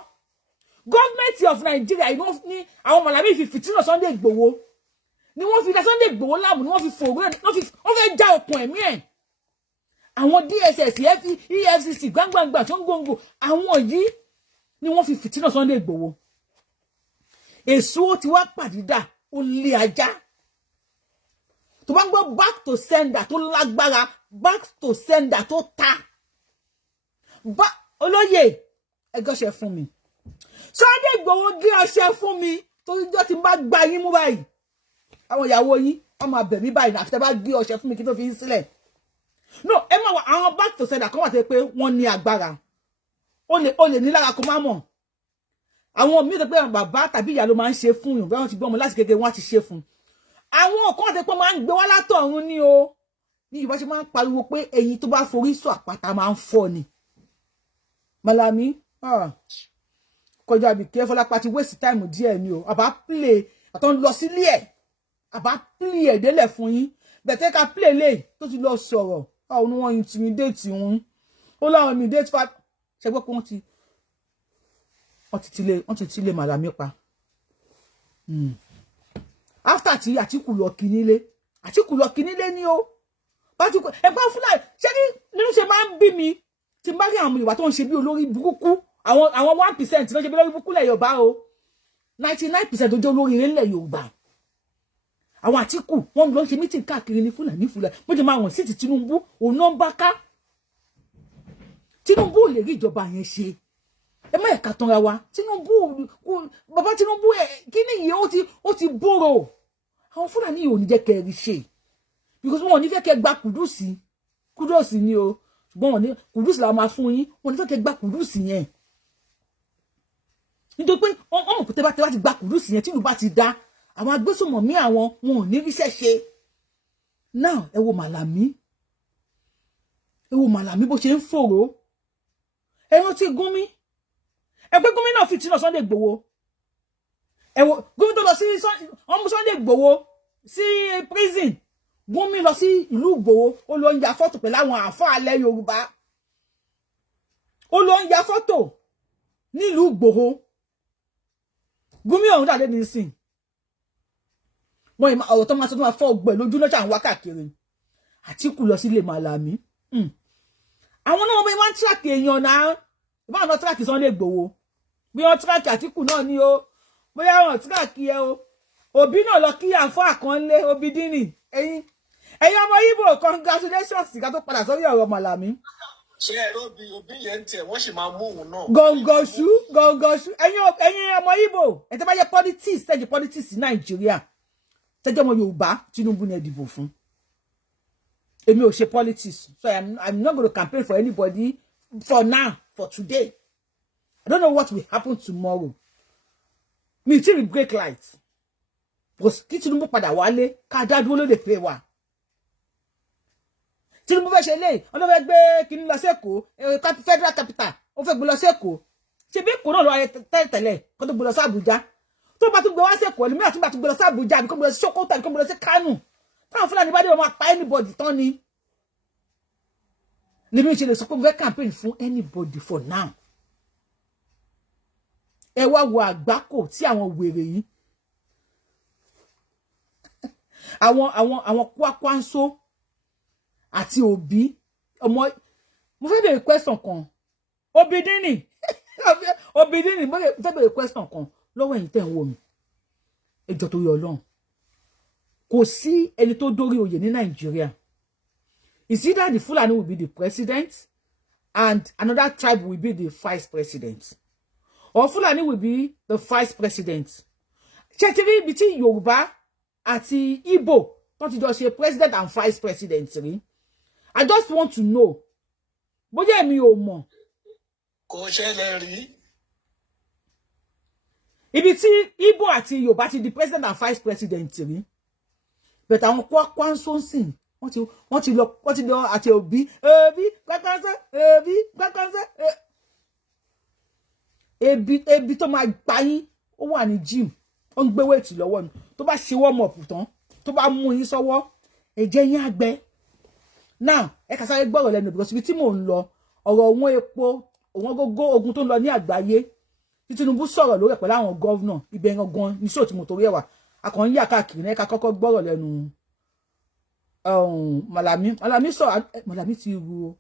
Government of Nigeria ní àwọn mọ̀lábí fi fìtínà Sunday Igboho ni wọ́n fi dá Sunday Igboho láàmú ni wọ́n fi fòrò wọ́n fẹ́ já okùn ẹ̀mí ẹ̀. Àwọn DSS EFCC gbangbangba tó ń gbòǹgbò àwọn yìí ni wọ́n fi fìtínà Sunday Igboho. Èso ti wá pàdídà ó lé ajá. Tó bá ń gbọ́ back to sender tó lágbára back to sender tó ta. Oloye ẹgọ́ṣẹ́ fún mi. Sunday Igboho gé ọṣẹ fún mi torí jọ́ ti bá gba yín mú báyìí. Àwọn ìyàwó yín wọ́n máa bẹ̀ mí báyìí náà àfi tẹ́ bá gé ọṣẹ fún mi kí tó fi yín sílẹ̀. No, ẹ máa wà àwọn back to sender kan wà tẹ́ pé wọ́n ní agbára. Ó lè ní lára kó má mọ̀. Àwọn míì tó pé bàbá tàbí ìyá ló máa ń ṣe fún yàn bí wọ́n ti gbọ́ ọmọ láti kékeré wọ́n á ti ṣe fún. Àwọn kan tẹ́ pé máa ń gbé wá látọ̀run ní o. Ní Yorùbá ṣe máa ń pariwo pé ẹyin tó bá forí sọ àpáta máa ń fọ́ ni. Malami, kọjá bí careful lápá ti waste time díẹ̀ ni o. Àbá play àtọ́ lọ sílé ẹ̀. Àbá play ẹ̀ délẹ̀ fún yín. Bẹ̀tẹ̀ ká play lè tó ti lọ sọ̀rọ̀. Àwọn wọn intimidate wọn. Ó láwọn intimidate fa ṣe gbọ́ pé wọ́n ti tilé Malami pa. After tí Àtíkù lọ kínílé. Àtíkù lọ kínílé ni o. Àtíkù ẹgbẹ́ Fúlàní ṣé ní nínú ṣe máa ń bí mi tí n bá rí àwọn ìwà tó ń ṣe bí olórí burúkú àwọn 1% ló ṣe bí olórí burúkú lẹ̀ Yorùbá o 99% tó jẹ́ olórí ilẹ̀ Yorùbá. Àwọn Àtíkù wọ́n lọ ṣe meeting káàkiri ní Fúlàní bó jẹ́ máa wọ̀n sí ti Tinubu òun náà ń bá ká. Tinubu ò lè rí ìjọba yẹn ṣe. Ẹ má ẹ̀ka tanra wa. Bàbá Tinubu kí ni yìí ó ti bóró. Àwọn Fúlàní yìí ò ní jẹ́ kẹ́ rí ṣe. Because wọn ò ní fẹ́ kẹ́ gba kùdùsì ni o. Ṣùgbọ́n wọn ní kùdùsì la máa fún yín. Wọn ò ní fẹ́ kẹ́ gba kùdùsì yẹn. Nítorí pé wọ́n mọ̀ pé tẹ́ bá ti gba kùdùsì yẹn tí ìlú bá ti dá. Àwọn agbésùnmọ̀mí àwọn wọn ò ní ríṣẹ́ ṣe. Now ẹ wo Malami. Ẹ wo Malami bó ṣe ń fòrò. Ẹ rántí Gúnmi. Ẹgbẹ́ Gúnmi náà fìtínà Sunday Igboho. Ẹ wo Gúnmi tó lọ sí ọmọ Sunday Igboho sí prison. Gúnmi lọ sí ìlú Igboho ó lọ ń ya fọ́tò pẹ̀lú àwọn àfáà alẹ́ Yorùbá. Ó lọ ń ya fọ́tò nílùú Igboho. Gúnmi ọ̀hún dàdé ní sìn. Wọ́n ìmọ̀ ọ̀rọ̀ tó máa sọ tó máa fọ́ ọgbẹ̀ lójú lọ́jà ń wá káàkiri. Àtíkù lọ sílé Malami. Àwọn náà wọ́n máa ń tíráàkì èèyàn náà. Ìbá wọn tíráàkì Sunday Igboho. Bí wọ́n tíráàkì Àtíkù náà ni o. Bóyá wọn tíráàkì ẹ o. Òbí náà lọ kí àfọ́ àkànlé Obidini. Ẹ̀yin ọmọ Igbo congratulations ká tó padà sórí ọ̀rọ̀ Malami. Ṣé ẹ òbí yẹn ń tẹ̀ wọ́n sì máa mú òun náà. Gọ̀ǹgọ̀ṣù. Ẹ̀yin ọmọ Igbo. Ẹ tẹ́ bá jẹ́ politics ní Nàìjíríà. Tẹ́jọ́ ọmọ Yorùbá Tinubu ní ẹ dìbò fún. Èmi ò ṣe politics, so I'm not going to campaign for anybody for now, for today. I don't know what will happen tomorrow. Mi ti rí break light. Because kí Tinubu padà wálé, ká dá dúró lóde pé wa. Tinubu fẹ́ ṣe lé, ó fẹ́ gbé kíní lọ sẹ́kọ̀ọ́, federal capital, ó fẹ́ gbé lọ sẹ́kọ̀ọ́. Ṣé bí kò náà lọ tẹ́lẹ̀ kó tó gbé lọ sí Abuja. Tó bá tún gbé wá sẹ́kọ̀ọ́, ẹlòmíì àti bá tún gbé lọ sí Abuja, àbí kó gbé lọ sí Sokoto, àbí kó gbé lọ sí Kano. Táwọn Fúlàní bá dé wọn máa pa anybody tán ni. Lèmi ṣe lè sọ pé mo fẹ́ campaign fún anybody for now. Ẹ wá wo àgbákò tí àwọn wèrè yìí. Àwọn Kwakwanso àti Obi ọmọ mo fẹ́ bẹ̀rẹ̀ question kan. Obidini mo fẹ́ bẹ̀rẹ̀ question kan lọ́wọ́ ẹ̀yin tẹ́ ń wò mí. Ẹ jọ̀ọ́ torí Ọlọ́run. Kò sí ẹni tó dórí oyè ní Nàìjíríà. It's either the Fulani will be the president and another tribe will be the vice president. Or Fulani will be the vice president. Ṣé ti rí between Yorùbá àti Igbo tó ti jọ ṣe president and vice president rí? I just want to know. Bóyá èmi ò mọ̀. Kò ṣẹlẹ̀ rí. Ibi tí Igbo àti Yorùbá ti di president and vice president rí. But àwọn Kwakwanso sìn wọ́n ti lọ àti òbí gbàgbọ́nsẹ́ ebi tó máa gbá yín ó wà ní gym ó ń gbé wéètì lọ́wọ́ ni tó bá ṣe warm up tán tó bá mú yín sọ́wọ́ ẹ̀jẹ̀ yín àgbẹ̀ now ẹ kà sáré gbọ́rọ̀ lẹ́nu because ibi tí mò ń lọ ọ̀rọ̀ òun epo òun gógó ogun tó ń lọ ní àgbáyé tí Tinubu sọ̀rọ̀ lórí ẹ̀ pẹ̀lú àwọn gọ́vnà ibẹ̀ gangan ní ṣòtì mo torí ẹ̀ wà akọ̀ ń yà káàkiri ní ẹ̀ka kọ́kọ́ gbọ́rọ̀ lẹ́nu Malami sọ Malami ti ru o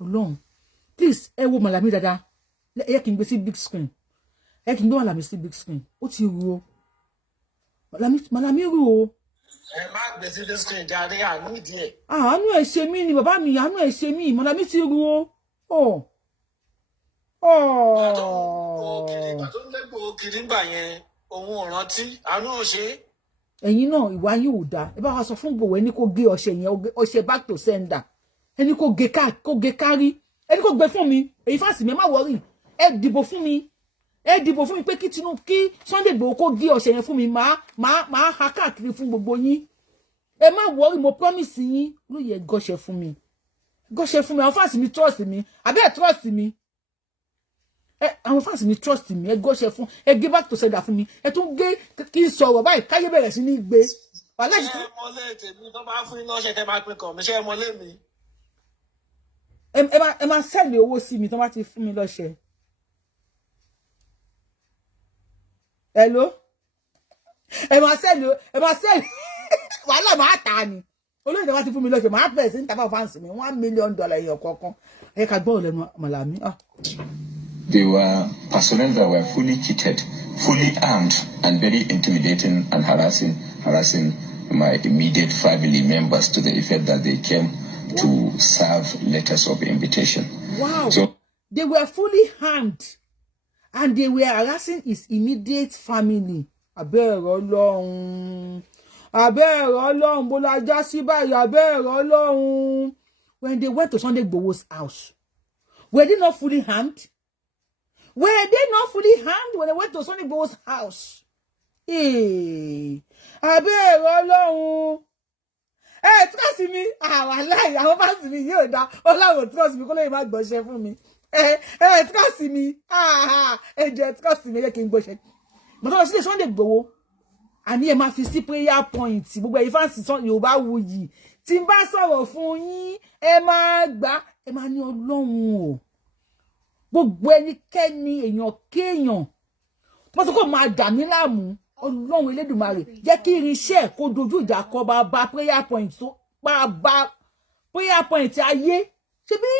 Ọlọ́run please ẹ wo Malami dáadáa ẹ kí n gbé sí big screen ẹ kí n gbé Malami sí big screen ó ti ru o Malami ru o. Ẹ má gbé sí big screen jáde àánú ìdí ẹ̀. Àánú ẹ̀ ṣe mí ni bàbá mi àánú ẹ̀ ṣe mí Malami ti ru o. Ìgbà tó ń lẹ́gbọ̀ọ́ kiri gbà yẹn òun ò rántí àánú ò ṣe. Ẹ̀yin náà ìwà yín ò dáa ẹ bá wa sọ fún Igboho ẹni kó gé ọṣẹ yẹn ọṣẹ back to sender ẹni kó gé kárí ẹni kó gbé fún mi èyí fásitì mi ẹ má wọrí ẹ dìbò fún mi pé kí Tinubu kí Sunday Igboho kó gé ọṣẹ yẹn fún mi máa ha káàkiri fún gbogbo yín ẹ má wọrí mo promise yín Oloye gọṣẹ fún mi àwọn fásitì mi trust mi àbẹ́ ẹ̀ trust mi. Àwọn fans mi trust mi ẹ gọṣẹ fún ẹ gé back to sender fún mi ẹ tún gé kí n sọ̀rọ̀ báyìí káyé bẹ̀rẹ̀ sí ní gbé wàhálà yìí. Ṣé mọlé tèmi tó bá fún iná ṣe kẹ máa pín kàn mí ṣé mọlé mi. ẹ máa sẹ́ẹ̀lì owó sí mi tó bá ti fún mi lọ́ṣẹ. Hello ẹ máa sẹ́ẹ̀lì wàhálà máa tà ní Oloye tó bá ti fún mi lọ́ṣẹ máa bẹ̀rẹ̀ sí ní tàbá fans mi $1 million èèyàn kọ̀ọ̀kan ẹ ká gbọ́ lẹ́nu Malami. They were personnel that were fully kitted, fully armed, and very intimidating and harassing my immediate family members to the effect that they came to serve letters of invitation. Wow. So they were fully armed and they were harassing his immediate family. Abẹ́ẹ̀rẹ̀ Ọlọ́run bọ́lá já sí báyìí abẹ́ẹ̀rẹ̀ Ọlọ́run. When they went to Sunday Igboho's house, were they not fully armed? Were they not fully armed when they went to Sunday Igboho's house? Abẹ́ẹ̀rẹ̀ Ọlọ́run. Trust me. Wàláhì àwọn fásitì mi yóò dá. Ọlọ́run trust me kó lè má gbọ́ṣẹ́ fún mi. Trust me. Jẹ́ trust me yẹ kí n gbọ́ṣẹ́. But lọ sílé Sunday Igboho. Àní ẹ máa fi sí prayer point. Gbogbo ẹ̀yin fásitì Yorubawuyi. Tí n bá sọ̀rọ̀ fún yín, ẹ máa gbà, ẹ máa ní Ọlọ́run o. Gbogbo ẹnikẹ́ni èèyàn kéèyàn wọ́n tó kó máa dà mí láàmú Ọlọ́run Elédùmarè jẹ́ kí irinṣẹ́ kó dojú ìjà kọ bá prayer point tó bá prayer point ayé ṣe bí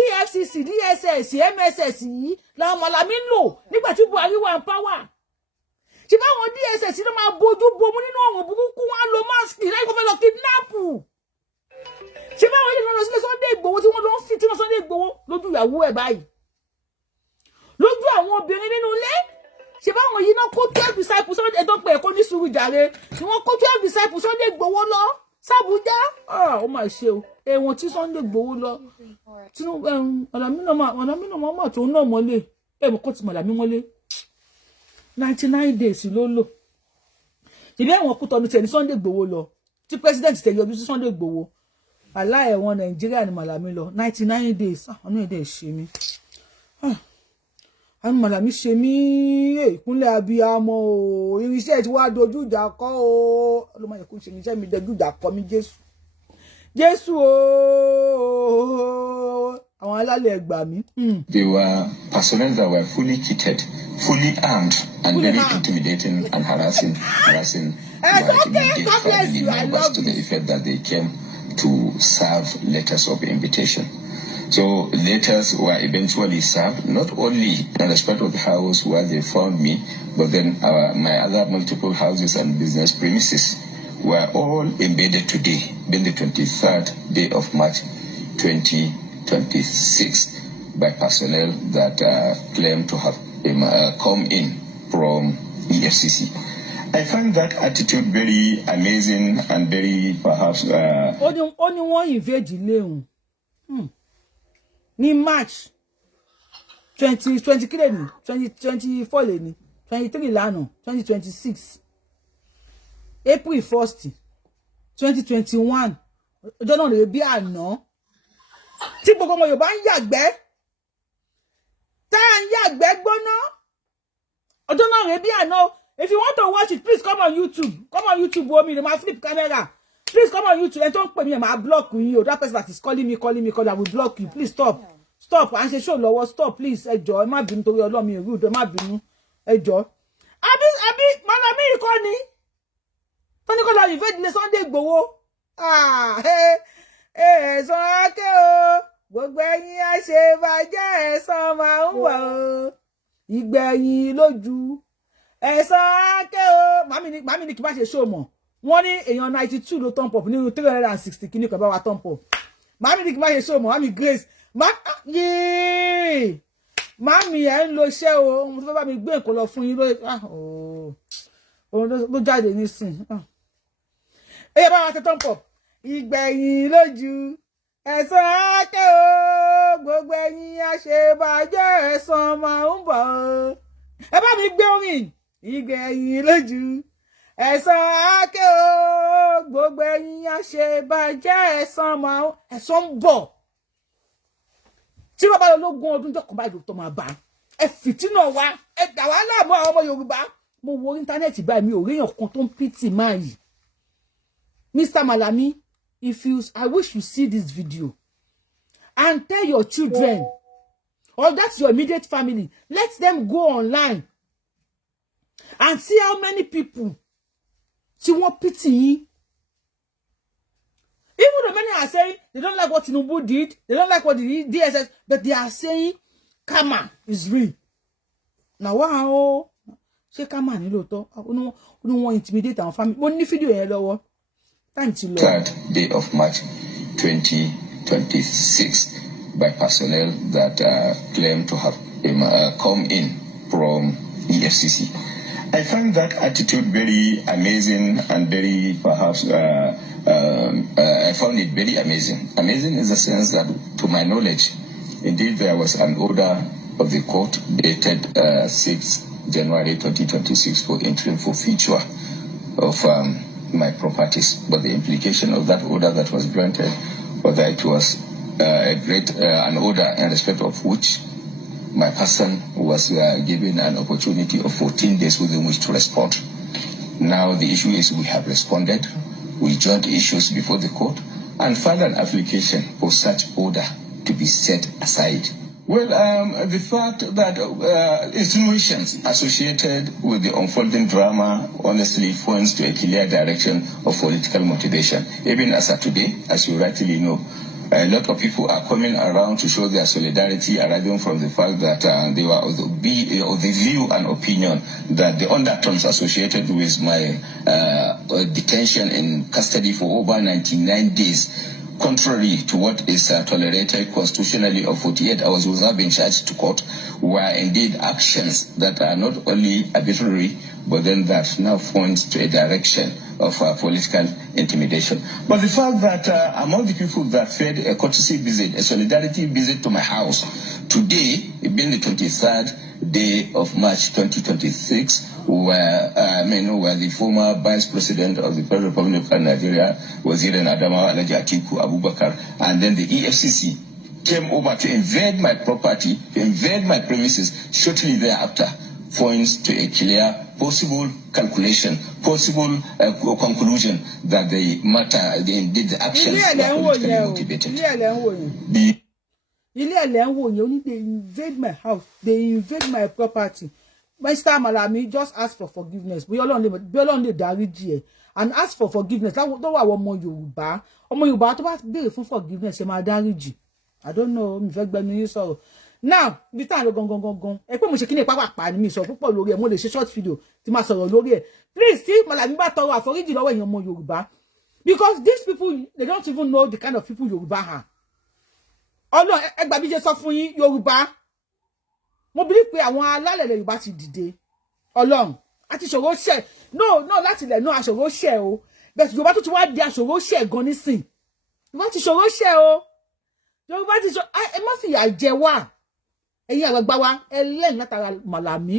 EFCC DSS MSS yìí làwọn Malami lò nígbà tí Buhari wà ń power ṣe báwọn DSS ló máa bójú bomú nínú ọ̀rùn burúkú wọn á lo mask láì kó fẹ́ lọ kidnap ṣe báwọn ilé lọ sílé Sunday Igboho tí wọ́n lọ ń fi tí wọ́n Sunday Igboho lójú ìyàwó ẹ̀ báyìí lójú àwọn obìnrin nínú ilé ṣe báwọn yìí náà kó 12 disciples Sunday ẹ̀dọ́ pé ẹ̀kọ́ ní sùúrù jàre ni wọ́n kó 12 disciples Sunday Igboho lọ sàbújá ó mà ṣe o ẹ̀wọ̀n tí Sunday Igboho lọ Tinubu Malami náà tó náà mọ́lé ẹ̀wọ̀n kó ti Malami mọ́lé 99 days ló lò ṣèbí ẹ̀wọ̀n kú tọ́nu tẹ̀ ní Sunday Igboho lọ tí president tẹ̀ yọjú sí Sunday Igboho aláẹ̀wọ̀n Nàìjíríà ni Malami lọ 99 days ọ̀nà ẹ̀dẹ̀ ṣe mí. Àwọn Malami ṣe mí ìkúnlẹ̀ abiyamọ o irinṣẹ́ tí wàá dojú ìjà kọ o ọlọ́mọ yẹ kó ṣe irinṣẹ́ mi dojú ìjà kọ mi Jésù o àwọn alálẹ̀ ẹgbà mi. They were personnel that were fully kitted, fully armed, and very intimidating and harassing my immediate family members to the effect that they came to serve letters of invitation. So letters were eventually served, not only in respect of the house where they found me, but then my other multiple houses and business premises were all embedded today, being the 23rd day of March 2026, by personnel that claim to have come in from EFCC. I find that attitude very amazing and very perhaps... Only one invade Leon. Ní March 2020 kílẹ̀ ní 2024 lè ní 23 lánàá 2026 April 1st 2021 ọjọ́ náà rèé bí àná tí gbogbo ọmọ Yorùbá ń yàgbẹ́ tá ń yàgbẹ́ gbóná ọjọ́ náà rèé bí àná. If you want to watch it, please come on YouTube. Come on YouTube, woman. My flip camera. Please come on YouTube. And don't put me in my block you. That person that is calling me, I will block you. Please stop. Stop. And she show lower. Stop, please. Ejo. Ẹ má bínú torí Ọlọ́run mi rude. Ẹ má bínú. Ejo. Abi, mama mi kọ́ ni. Tani ko lọ invade le Sunday Igboho. Ẹ̀san ake o. Gbogbo ẹ̀yin àṣebàjẹ́ ẹ̀san máa ń wà o. Ìgbẹ̀yìn lójú. Ẹ̀san ake o. Mami ni kí bá ṣe show mọ̀. Wọ́n ní èèyàn 92 ló turn up nínú 360 kíní kan bá wa turn up. Mami ni kí bá ṣe show mọ̀. Mami Grace. Mami ẹ̀ ń lo iṣẹ́ o. Ohun tó fẹ́ bá mi gbé nǹkan lọ fún yín ló ohun ló jáde nísìn. Ẹ bá wa ṣe turn up. Ìgbẹ̀yìn lójú. Ẹ̀san ake o. Gbogbo ẹ̀yin àṣebàjẹ́ ẹ̀san máa ń bọ̀ o. Ẹ bá mi gbé orin. Ìgbẹ̀yìn lójú. Ẹ̀san ake o. Gbogbo ẹ̀yin àṣebàjẹ́ ẹ̀san ń bọ̀. Tí bàbá ológun ọdún jọkàn báyìí tó máa bá ẹ fìtínà wa ẹ dà wá láàmú àwọn ọmọ Yorùbá. Mo wo íńtánẹ́ẹ̀tì báyìí mi ò ríyàn kan tó ń pìtì máa yìí. Mr. Malami, I wish you see this video and tell your children or that's your immediate family, let them go online and see how many people see what pity. Even though many are saying they don't like what Tinubu did, they don't like what the DSS, but they are saying karma is real. Now, wow, say karma ni lóòótọ́. Uno want intimidate our family. Mo ní fídíò yẹn lọ́wọ́. Thank you, Lord. 3rd day of March 2026 by personnel that claim to have come in from EFCC. I find that attitude very amazing and very perhaps I found it very amazing. Amazing in the sense that, to my knowledge, indeed there was an order of the court dated 6 January 2026 for interim forfeiture of my properties. But the implication of that order that was granted was that it was an order in respect of which my person was given an opportunity of 14 days within which to respond. Now the issue is we have responded, we joined issues before the court, and filed an application for such order to be set aside. Well, the fact that insinuations associated with the unfolding drama honestly points to a clear direction of political motivation. Even as of today, as you rightly know, a lot of people are coming around to show their solidarity arising from the fact that they were of the view and opinion that the undertones associated with my detention in custody for over 99 days, contrary to what is tolerated constitutionally of 48 hours without being charged to court, were indeed actions that are not only arbitrary, but then that now points to a direction of political intimidation. But the fact that among the people that paid a courtesy visit, a solidarity visit to my house, today, being the 23rd day of March 2026, where the former Vice President of the Federal Republic of Nigeria, Wazir Adama Alhaji Atiku Abubakar, and then the EFCC came over to invade my property, to invade my premises shortly thereafter, points to a clear possible calculation, possible conclusion that the matter, indeed the actions were politically motivated. They invade my house, they invade my property. Mr. Malami, just ask for forgiveness. We all only dáríjì and ask for forgiveness. That wà ọmọ Yorùbá. Ọmọ Yorùbá tó bá béèrè fún forgiveness ẹ máa dáríjì. I don't know, mi fẹ́ gbẹnu yín sọ̀rọ̀. Now, bí tá lọ gangan. Ẹ pé mo ṣe kíni pápá ni mi sọ púpọ̀ lórí ẹ̀, mo lè ṣe short video tí máa sọ̀rọ̀ lórí ẹ̀. Please, tí Malami bá tọrọ àforíjì lọ́wọ́ èèyàn ọmọ Yorùbá, because these people, they don't even know the kind of people Yorùbá are. Ọlọ́run ẹ gbà bí ṣe sọ fún yín Yorùbá. Mo believe pé àwọn alálẹ̀ Yorùbá ti dìde. Ọlọ́run àti ṣòro ṣe. No, láti lẹ̀ no aṣòro ṣe o. But Yorùbá tó ti wá di aṣòro ṣe gan nísìn. Yorùbá ti ṣòro ṣe o. Yorùbá ti ṣòro ẹ má fìyà jẹ wá. Ẹ̀yin àgbàgbà wa ẹlẹ́n látara Malami.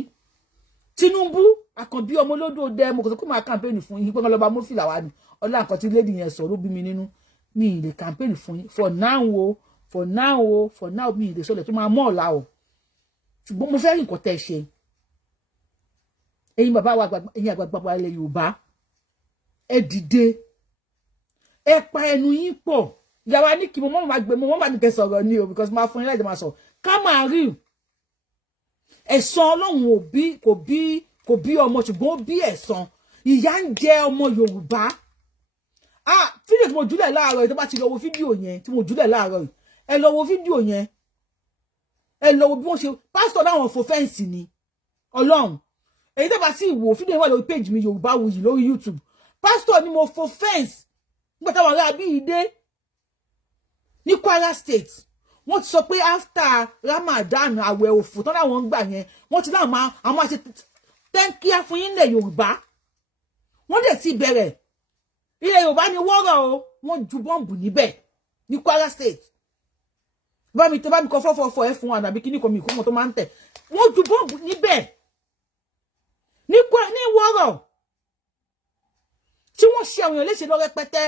Tinubu àkànbí ọmọ olódò dẹ mo kò sọ pé máa campaign fún yín pé lọ́ba Murphy làwa ni. ọlá nǹkan tí lady yẹn sọ ló bí mi nínú mi lè campaign fún yín for now mi lè sọ lè tó máa mọ́ ọ̀la o ṣùgbọ́n mo fẹ́ rí nǹkan tẹ́ ṣe ẹ̀yin bàbá wa ẹ̀yin àgbàgbà ilẹ̀ Yorùbá ẹ dìde ẹ pa ẹnu yín pọ̀ yàrá ní kí mo máa gbé mo máa ní kẹ́ sọ̀rọ̀ ni o because máa fún yín láti máa sọ ká máa rí ẹ̀san Ọlọ́run kò bí ọmọ ṣùgbọ́n ó bí ẹ̀san ìyà ń jẹ ọmọ Yorùbá fídíò tí mo jùlẹ̀ láàárọ̀ yìí tó bá ti lọ wo fídíò yẹn tí mo jùlẹ̀ láàárọ̀ yìí ẹ lọ wo fídíò yẹn ẹ lọ wo bí wọ́n ṣe pásítọ̀ láwọn fò fẹ́ǹsì ni Ọlọ́run èyí tó bá sì wò fídíò yẹn wà lórí péjì mi Yorubawuyi lórí YouTube pásítọ̀ ni mo fò fẹ́ǹsì nígbà táwọn ará bí ìdé ní Kwara State wọ́n ti sọ pé after Ramadan àwẹ̀ òfò tán láwọn ń gbà yẹn wọ́n ti láwọn àwọn àti tẹ́ńkíá fún yín lẹ̀ Yorùbá wọ́n dẹ̀ ti bẹ̀rẹ̀ ilẹ̀ Yorùbá ni wọ́rọ̀ o wọ́n ju bọ́ǹbù níbẹ̀ ní Kwara State bá mi kọ fọ́fọ́fọ́ ẹ fún wa nàbí kíní kan mi ìkómọ tó máa ń tẹ̀ wọ́n ju bọ́ǹbù níbẹ̀ ní wọ́rọ̀ tí wọ́n ṣe àwọn èèyàn léṣe lọ rẹpẹtẹ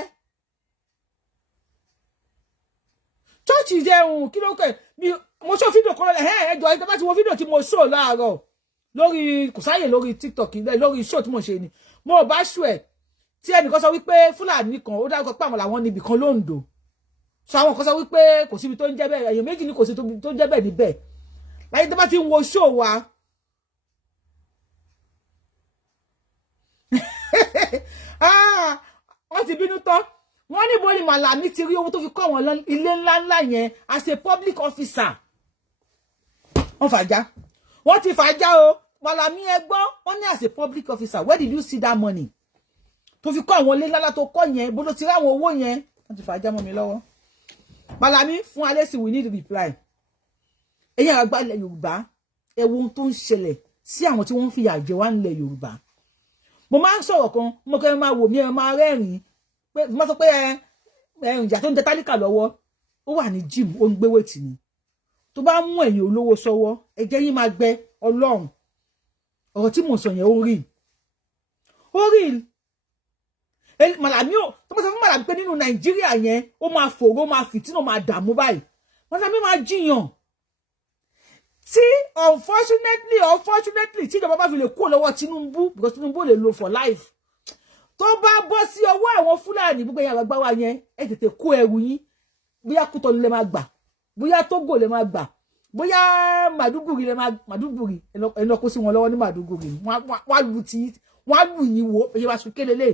church jẹun kí ló kẹ mo ṣó fídíò kan lẹ ẹjọ ẹ bá ti wo fídíò tí mo ṣó láàárọ̀ lórí kò sáyè lórí TikTok lórí show tí mo ṣe ni mo bá ṣù ẹ tí ẹnìkan sọ wípé Fúlàní kan ó dárúkọ pé àwọn làwọn níbi kan lóńdó so àwọn kan sọ wípé kò síbi tó ń jẹ́ bẹ́ẹ̀ èèyàn méjì ní kò sí tó ń jẹ́ bẹ́ẹ̀ níbẹ̀ láyé tó bá ti ń wo show wa wọ́n ti bínú tán wọ́n ní bo ni Malami ti rí owó tó fi kọ́ wọn ilé ńláńlá yẹn as a public officer wọ́n fàájá wọ́n ti fàájá o Malami ẹ gbọ́ wọ́n ní as a public officer where did you see that money tó fi kọ́ àwọn ilé ńláńlá tó kọ́ yẹn bó ló ti rí àwọn owó yẹn wọ́n ti fàájá mọ́ mi lọ́wọ́ Malami fún alẹ́ sí we need reply ẹ̀yin àgbà ilẹ̀ Yorùbá ẹ wo ohun tó ń ṣẹlẹ̀ sí àwọn tí wọ́n ń fìyà jẹ wá nílẹ̀ Yorùbá mo máa ń sọ̀rọ̀ kan mo kẹ́ máa wò mí ẹ máa rẹ́rìn-ín pé mo sọ pé ìjà tó ń jẹ tálíkà lọ́wọ́ ó wà ní gym ó ń gbé wéètì ni tó bá mú ẹ̀yin olówó sọ́wọ́ ẹ̀jẹ̀ yín máa gbẹ Ọlọ́run ọ̀rọ̀ tí mo sọ yẹn ó rí Malami ó tó bá sọ fún Malami pé nínú Nàìjíríà yẹn ó máa fòró máa fìtínà máa dààmú báyìí Malami máa jiyàn tí unfortunately tí ìjọba bá fi lè kó lọ́wọ́ Tinubu because Tinubu lè lò for life tó bá bọ́ sí ọwọ́ àwọn Fúlàní gbogbo ẹ̀yà àgbà wa yẹn ẹ tètè kó ẹrù yín bóyá Kútọ̀nù lè máa gbà bóyá Tógò lè máa gbà bóyá Màdúgùrì ẹnà kó sí wọn lọ́wọ́ ní Màdúgùrì wọ́n lù yín wo èyí wá sùn kélélé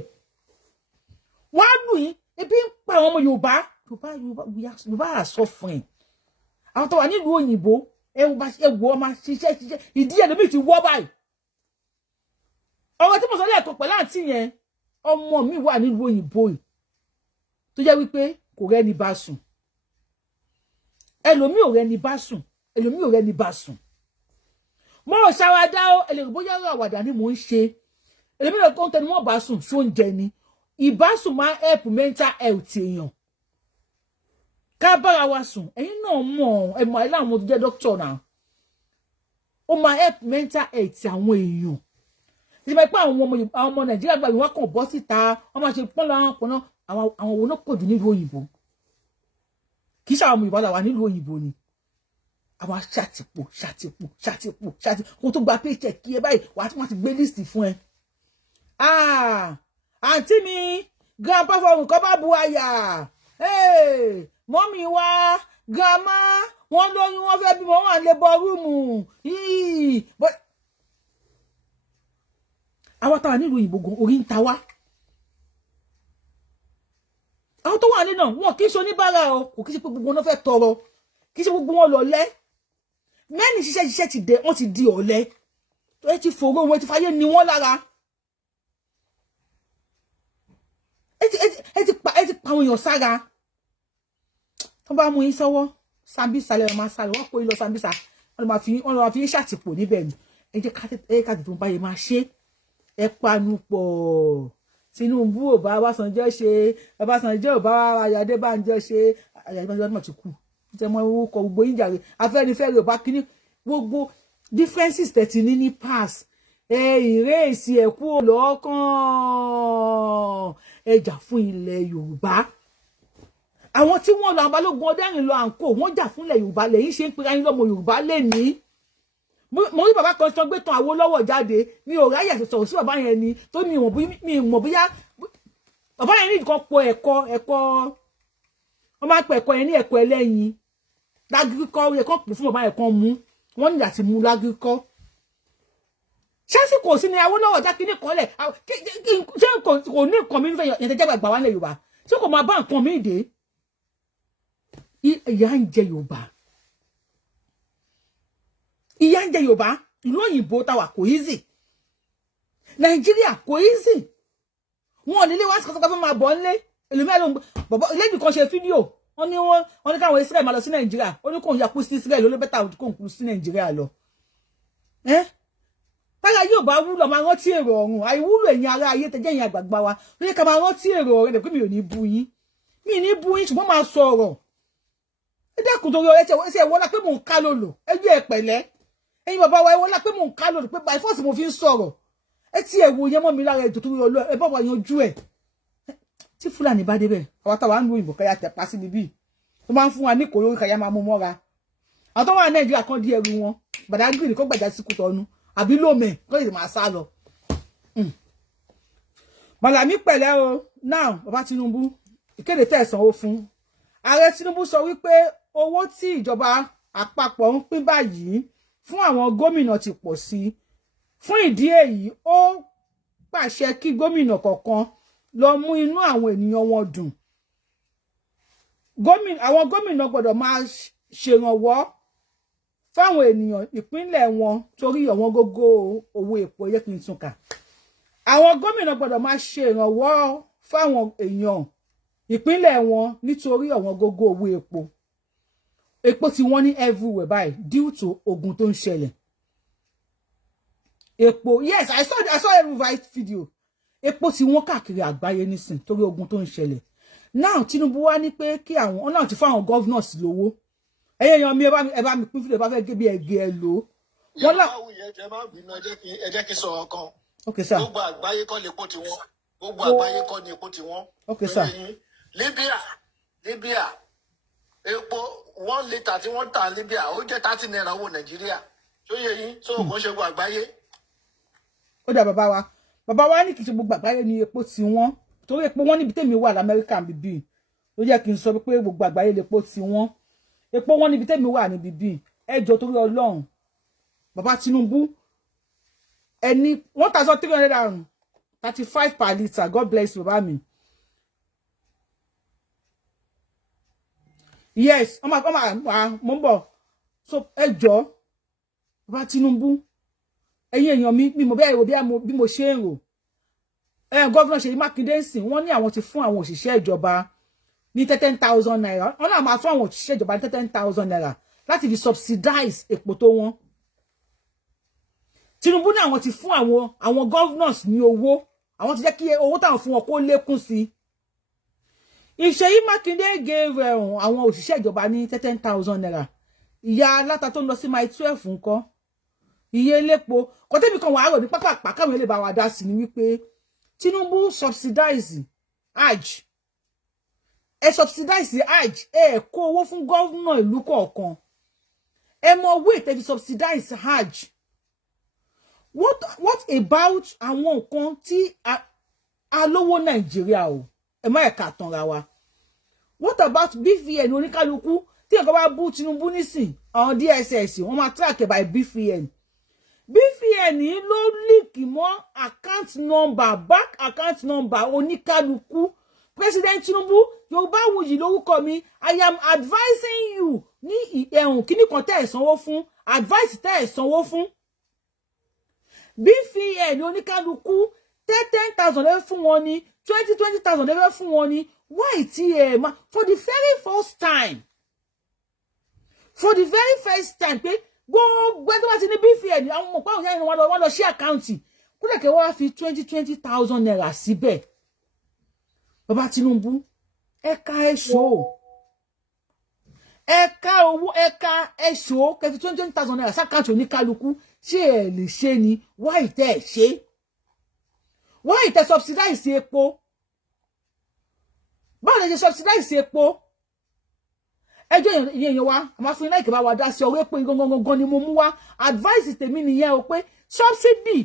wọ́n lù yín ebi ń pa àwọn ọmọ Yorùbá àsọ fún ẹ̀ àwọn tó wà nílùú òyìnbó ẹwù ọmọ ṣiṣẹ́ ìdí ẹ̀ lómi ti wọ́ báyìí ọ̀rọ̀ tí mo sọ lẹ́ẹ̀kan pẹ̀lú àǹtí yẹn ọmọ mi wà nílùú òyìnbó yìí tó jẹ́ wípé kò rẹ́ni bá sùn ẹlòmí ò rẹ́ni bá sùn mo ò ṣàwàdà ó ẹlẹ́rìí bóyá àwàdà ni mò ń ṣe ẹlòmí ò tó ń tẹnu mọ́ bá sùn ṣó ń jẹ ni ìbásùn máa help mental health èèyàn ká bára wa sùn ẹ̀yin náà mọ̀ ẹ mọ̀ ẹ láwọn tó jẹ́ doctor náà ó máa help mental health àwọn èèyàn ti máa pé àwọn ọmọ Nàìjíríà gbà wọ́n kàn bọ́ síta wọ́n máa ṣe pọ́nlá pọ́nlá àwọn òun náà pọ̀ jù nílùú òyìnbó kì í ṣe àwọn ọmọ Yorùbá wà nílùú òyìnbó ni àwọn ṣàtìpò kó tó gba paycheck kí ẹ báyìí wọ́n ti gbé list fún ẹ àǹtí mi grandpa fọrùn kọ́ bá bu àyà mọ́mí wa grandma wọ́n lóyún wọ́n fẹ́ bímọ wọ́n lè bọ rúùmù àwọn táwa nílùú òyìnbó gan orí ń ta wá àwọn tó wà nínú wọn kì í ṣe oníbàárà o kò kì í ṣe pé gbogbo wọn fẹ́ tọrọ kì í ṣe gbogbo wọn lọ̀lẹ mẹ́ni ṣiṣẹ́ ti dẹ wọ́n ti di ọ̀lẹ ẹ ti fòró wọn ti fàyè ní wọn lára ẹ ti pa àwọn èèyàn sára tó bá mú yín sọ́wọ́ Sambisa lẹ́yìn máa sáré wọ́n kó yín lọ Sambisa wọ́n lọ máa fi ṣàtìpó níbẹ̀ ni ẹ jẹ́ ká tètè báyìí máa ṣe ẹ panu pọ̀ Tinubu ò bá Ọbásanjọ́ ṣe Ọbásanjọ́ ò bá Adébánjọ ṣe Adébánjọ náà ti kú tẹ mọ orúkọ gbogbo yín jàre Afẹ́nifẹ́re ò bá kíní gbogbo differences tẹ̀tì ní pass ìrèsì ẹ̀kú lọ́kàn ẹ jà fún ilẹ̀ Yorùbá. Àwọn tí wọ́n lọ Balógun Ọdẹ́rìn lọ àǹkó wọ́n jà fún ilẹ̀ Yorùbá lẹ́yìn ṣe ń pera yín lọ́mọ Yorùbá lẹ́ni. Mo rí bàbá kan tó gbé tán Awólọ́wọ̀ jáde mi ò ráyè sọ̀rọ̀ sí bàbá yẹn ni tó mi mọ̀ bóyá bàbá yẹn ní nǹkan pọ̀ ẹ̀kọ́ wọ́n máa ń pẹ̀ ẹ̀kọ́ yẹn ní ẹ̀kọ́ ẹlẹ́yin lágíríkọ́ yẹ kán pè fún bàbá yẹn kan mú wọ́n ní láti mú lágíríkọ́. Ṣé kò sí ní Awólọ́wọ̀ jákè ní kan lẹ̀ ṣé kò ní nǹkan mi fẹ́ yẹn tẹ́jẹ́ gbàgbà wà ní Yorùbá ṣé kò máa bá nǹkan mi dé. Ìyà ń jẹ Yorùbá ìlú òyìnbó táwa kò easy Nàìjíríà kò easy wọn ò nílé wá sí kọ́sọ́kọ́ fún máa bọ̀ ńlé èlùmẹ́rin lẹ́yìn kan ṣe fídíò wọ́n ní káwọn Israel máa lọ sí Nàìjíríà ó ní kóun yakú sí Israel ló bẹ́tà kóun kú sí Nàìjíríà lọ. Tára yóò bá wúlò máa rántí èrò ọ̀run àìwúlò ẹ̀yin ará ayé tẹ́jẹ́ ẹ̀yin àgbààgbà wa ló yẹ ká máa rántí èrò ọ̀rẹ́ pé mi ò ní bú yín ṣùgbọ́n máa sọ̀rọ̀ ẹ dẹ́kun torí ọ̀rẹ́ tí ẹ wọ́lá pé mò ń ká lòlò ẹjú ẹ pẹ̀lẹ́ ẹ̀yin bàbá wa ẹ wọ́lá pé mò ń ká lòlò pé by force mo fi ń sọ̀rọ̀ ẹ tí ẹ wo yẹn mọ́ mi lára ètò torí ọlọ́ ẹ bá wa yanjú ẹ̀ tí Fúlàní bá débẹ̀ àwọn táwa ń lo òyìnbó káyà tẹ̀ pa sí níbí tó máa ń fún wa ní kòró káyà máa mú mọ́ra àwọn tó wà ní Nàìjíríà kan di ẹrù wọn Badagry kó gbàjà sí Kútọ́nù àbí Lómè kó lè máa sá lọ. Màlàmí pẹ̀lẹ́ o now bàbá Tinubu ìkéde tẹ̀ sanwó fún ààrẹ Tinubu sọ wípé owó tí ìjọba àpapọ̀ ń pín báyìí fún àwọn gómìnà ti pọ̀ sí fún ìdí èyí ó pàṣẹ kí gómìnà kọ̀ọ̀kan lọ mú inú àwọn ènìyàn wọn dùn. Àwọn gómìnà gbọ́dọ̀ máa ṣèrànwọ́ fáwọn ènìyàn ìpínlẹ̀ wọn torí ọ̀wọ́n gógó owó epo yẹ kí n tún kà. Àwọn gómìnà gbọ́dọ̀ máa ṣèrànwọ́ fáwọn èèyàn ìpínlẹ̀ wọn nítorí ọ̀wọ́n gógó owó epo. Epo tí wọ́n ní everywhere báyìí due to ogun tó ń ṣẹlẹ̀. Epo yes I saw a right video. Epo tí wọ́n káàkiri àgbáyé nísìn torí ogun tó ń ṣẹlẹ̀. Now Tinubu wá ní pé kí àwọn ọ̀nà ti fún àwọn governors lówó. Ẹ̀yin mi ẹ bá mi pín fídíò bá fẹ́ gé bí ẹgẹ ẹ lò. Wọ́n lá ẹ má bínú ẹ jẹ́ kí sọ̀rọ̀ kan. Okay sir. Gbogbo àgbáyé kọ́ ni epo tiwọn. Gbogbo àgbáyé kọ́ ni epo tiwọn. Okay sir. Libya epo 1 litre tí wọ́n tà Libya ó jẹ́ 30 naira owó Nàìjíríà. Ṣó yé yín so kò ṣe gbogbo àgbáyé. Ó dà bàbá wa ní kì í ṣe gbogbo àgbáyé ni epo tí wọ́n torí epo wọn níbi tèmi wà l'Amẹ́ríkà bíbí ló jẹ́ kí n sọ pé gbogbo àgbáyé lepo tí wọ́n epo wọn níbi tèmi wà ní bíbí ẹjọ́ torí Ọlọ́run bàbá Tinubu ẹni 1,335 per litre God bless bàbá mi. Yes mo ń bọ̀ so ẹjọ́ bàbá Tinubu ẹ̀yin èèyàn mi mo bẹ́ẹ̀ rò bí mo ṣe ń rò gọ́vnà Seyi Makinde sìn wọ́n ní àwọn ti fún àwọn òṣìṣẹ́ ìjọba ní 10,000 naira wọ́n náà máa fún àwọn òṣìṣẹ́ ìjọba ní 10,000 naira láti fi subsidize epo tó wọ́n. Tinubu ní àwọn ti fún àwọn governors ní owó àwọn ti jẹ́ kí owó táwọn fún wọn kó lékún sí. Seyi Makinde gave àwọn òṣìṣẹ́ ìjọba ní 10,000 naira ìyá aláta tó ń lọ sí mile 12 ńkọ́ iye elépo kọ́tẹ́bì kan wàá rò ní pápá káwọn ilé bá wa dá sí ni wípé Tinubu subsidize hajj subsidize hajj kó owó fún gọ́vnà ìlú kọ̀ọ̀kan mọ owó ìtẹ́bi subsidize hajj what about àwọn nǹkan tí alówó Nàìjíríà o má ẹ̀ka tanra wa what about BVN oníkálukú tí ẹ̀kọ́ bá bú Tinubu nísìn àwọn DSS wọ́n máa track by BVN ló link mọ́ account number back account number oníkálukú. President Tinubu Yorubawuyi lórúkọ mi I am advising you ní kíní kan tẹ́ ẹ̀ sanwó fún advice tẹ́ ẹ̀ sanwó fún BVN oníkálukú 10,000 lẹ́fẹ́ fún wọn ní 20,000 lẹ́fẹ́ fún wọn ní why tí for the very first time pé gbogbo ẹni tó bá ti ní BVN àwọn ọmọ pàwọn yẹn wọ́n lọ sí àkáǹtì kúrò kí wọ́n fi 20,000 naira síbẹ̀. Bàbá Tinubu ẹ̀ka ẹ̀ṣọ́ ẹ̀ka owó ẹ̀ka ẹ̀ṣọ́ kẹfì 20,000 naira sákàǹtì oníkálukú ṣé ẹ lè ṣe ni why tẹ́ ṣe why tẹ́ subsidize epo báwo lè ṣe subsidize epo ẹjọ́ ìyẹn wa àmọ́ fún iná ìkẹbà wa dá sí ọ̀rọ̀ epo gangan ni mo mú wá advice tèmi nìyẹn o pé subsidy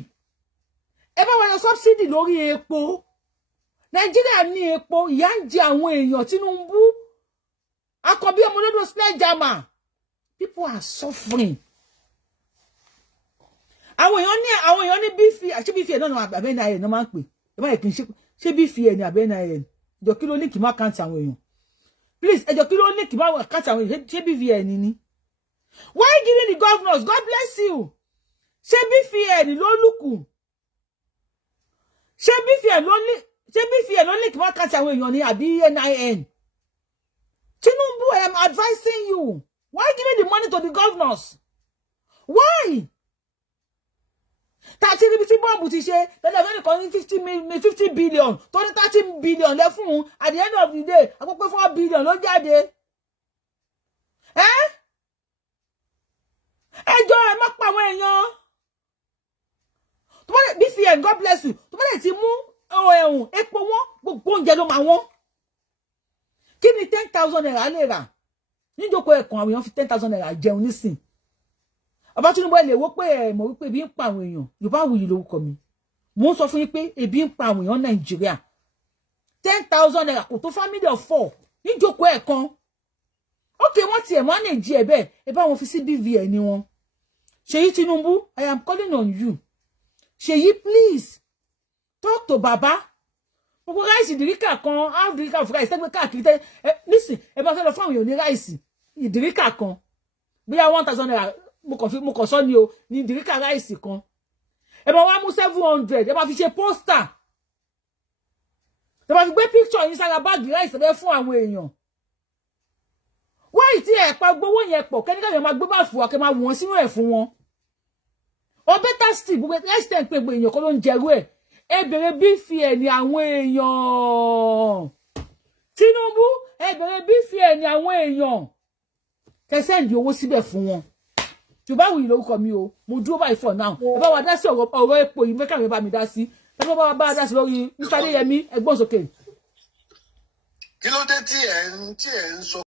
ẹ bá wa yọ subsidy lórí epo Nàìjíríà ní epo ìyà ń jẹ àwọn èèyàn Tinubu akọbí ọmọlódò sledgehammer people are suffering àwọn èèyàn ní bífi àṣẹ bífi ẹ̀ náà àbẹ́nà ẹ̀ náà máa ń pè ẹ má yẹ kí n ṣe bífi ẹ̀ ní àbẹ́nà ẹ̀ ẹjọ́ kí ló ní kí n má káǹtì àwọn èèyàn please ẹjọ́ kí ló ní kí n má káǹtì àwọn èèyàn ṣé bífi ẹ̀ ní why giving the governors God bless you ṣé bífi ẹ̀ ní ló lùkù ṣé bífi ẹ̀ ló ní kí n má káǹtì àwọn èèyàn ní àbí NIN Tinubu I am advising you why giving the money to the governors why 30 ribi tí bọ́ọ̀bù ti ṣe lọ́dọ̀ fẹ́ni kan ní 50 billion tó ní 30 billion lẹ́ fún un at the end of the day àpapọ̀ 4 billion ló jáde ẹjọ́ ẹ má pa àwọn èèyàn tó bá lè BCN God bless you tó bá lè ti mú ẹ̀hún epo wọn gbogbo oúnjẹ ló máa wọ́n kí ni 10,000 naira lè rà níjókòó ẹ̀kan àwọn èèyàn fi 10,000 naira jẹun nísìn ọba Tinubu ẹ lè wò pé ẹ mọ̀ wípé ebi ń pa àwọn èèyàn Yorubawuyi lórúkọ mi mo ń sọ fún yín pé ebi ń pa àwọn èèyàn Nàìjíríà 10,000 naira kò tó family of 4 níjókòó ẹ̀kan okay wọ́n tiẹ̀ manage ẹ̀ bẹ́ẹ̀ ẹ bá wọn fi sí BVN ni wọn Seyi Tinubu I am calling on you Seyi please talk to baba gbogbo ráìsì ìdìríkà kan half ìdìríkà fún ráìsì tẹ́gbẹ́ káàkiri tẹ́ nísìn ẹ bá fẹ́ lọ fún àwọn èèyàn ní ráìsì ìdìríkà kan bóyá 1,000 naira mo kàn sọ ni o ní ìdìríkà ráìsì kan ẹ bá wá mú 700 ẹ bá fi ṣe pósítà ẹ bá fi gbé picture yín sára báàgì ráìsì ẹ fún àwọn èèyàn wáyé tí ẹ pa gbowó yẹn pọ̀ kẹ́níkà yẹn máa gbé bá fún wa kẹ́ máa wọ̀n sínú ẹ̀ fún wọn ọ bẹ́tà sí gbogbo ráìsì tẹ̀ ń pè gbogbo èèyàn kọ́ ló ń jẹrú ẹ̀ ẹ bèrè BVN àwọn èèyàn Tinubu ẹ bèrè BVN àwọn èèyàn kẹ́ sẹ́ndì owó síbẹ̀ fún wọn Yorubawuyi lórúkọ mi o mo dúró báyìí for now ẹ bá wa dá sí ọ̀rọ̀ epo yìí mẹ́kàwé bá mi dá sí ẹ bá wa dá sí lórí Mr. Adeyemi ẹgbọ́n sókè. kí ló dé tí ẹ ń sọ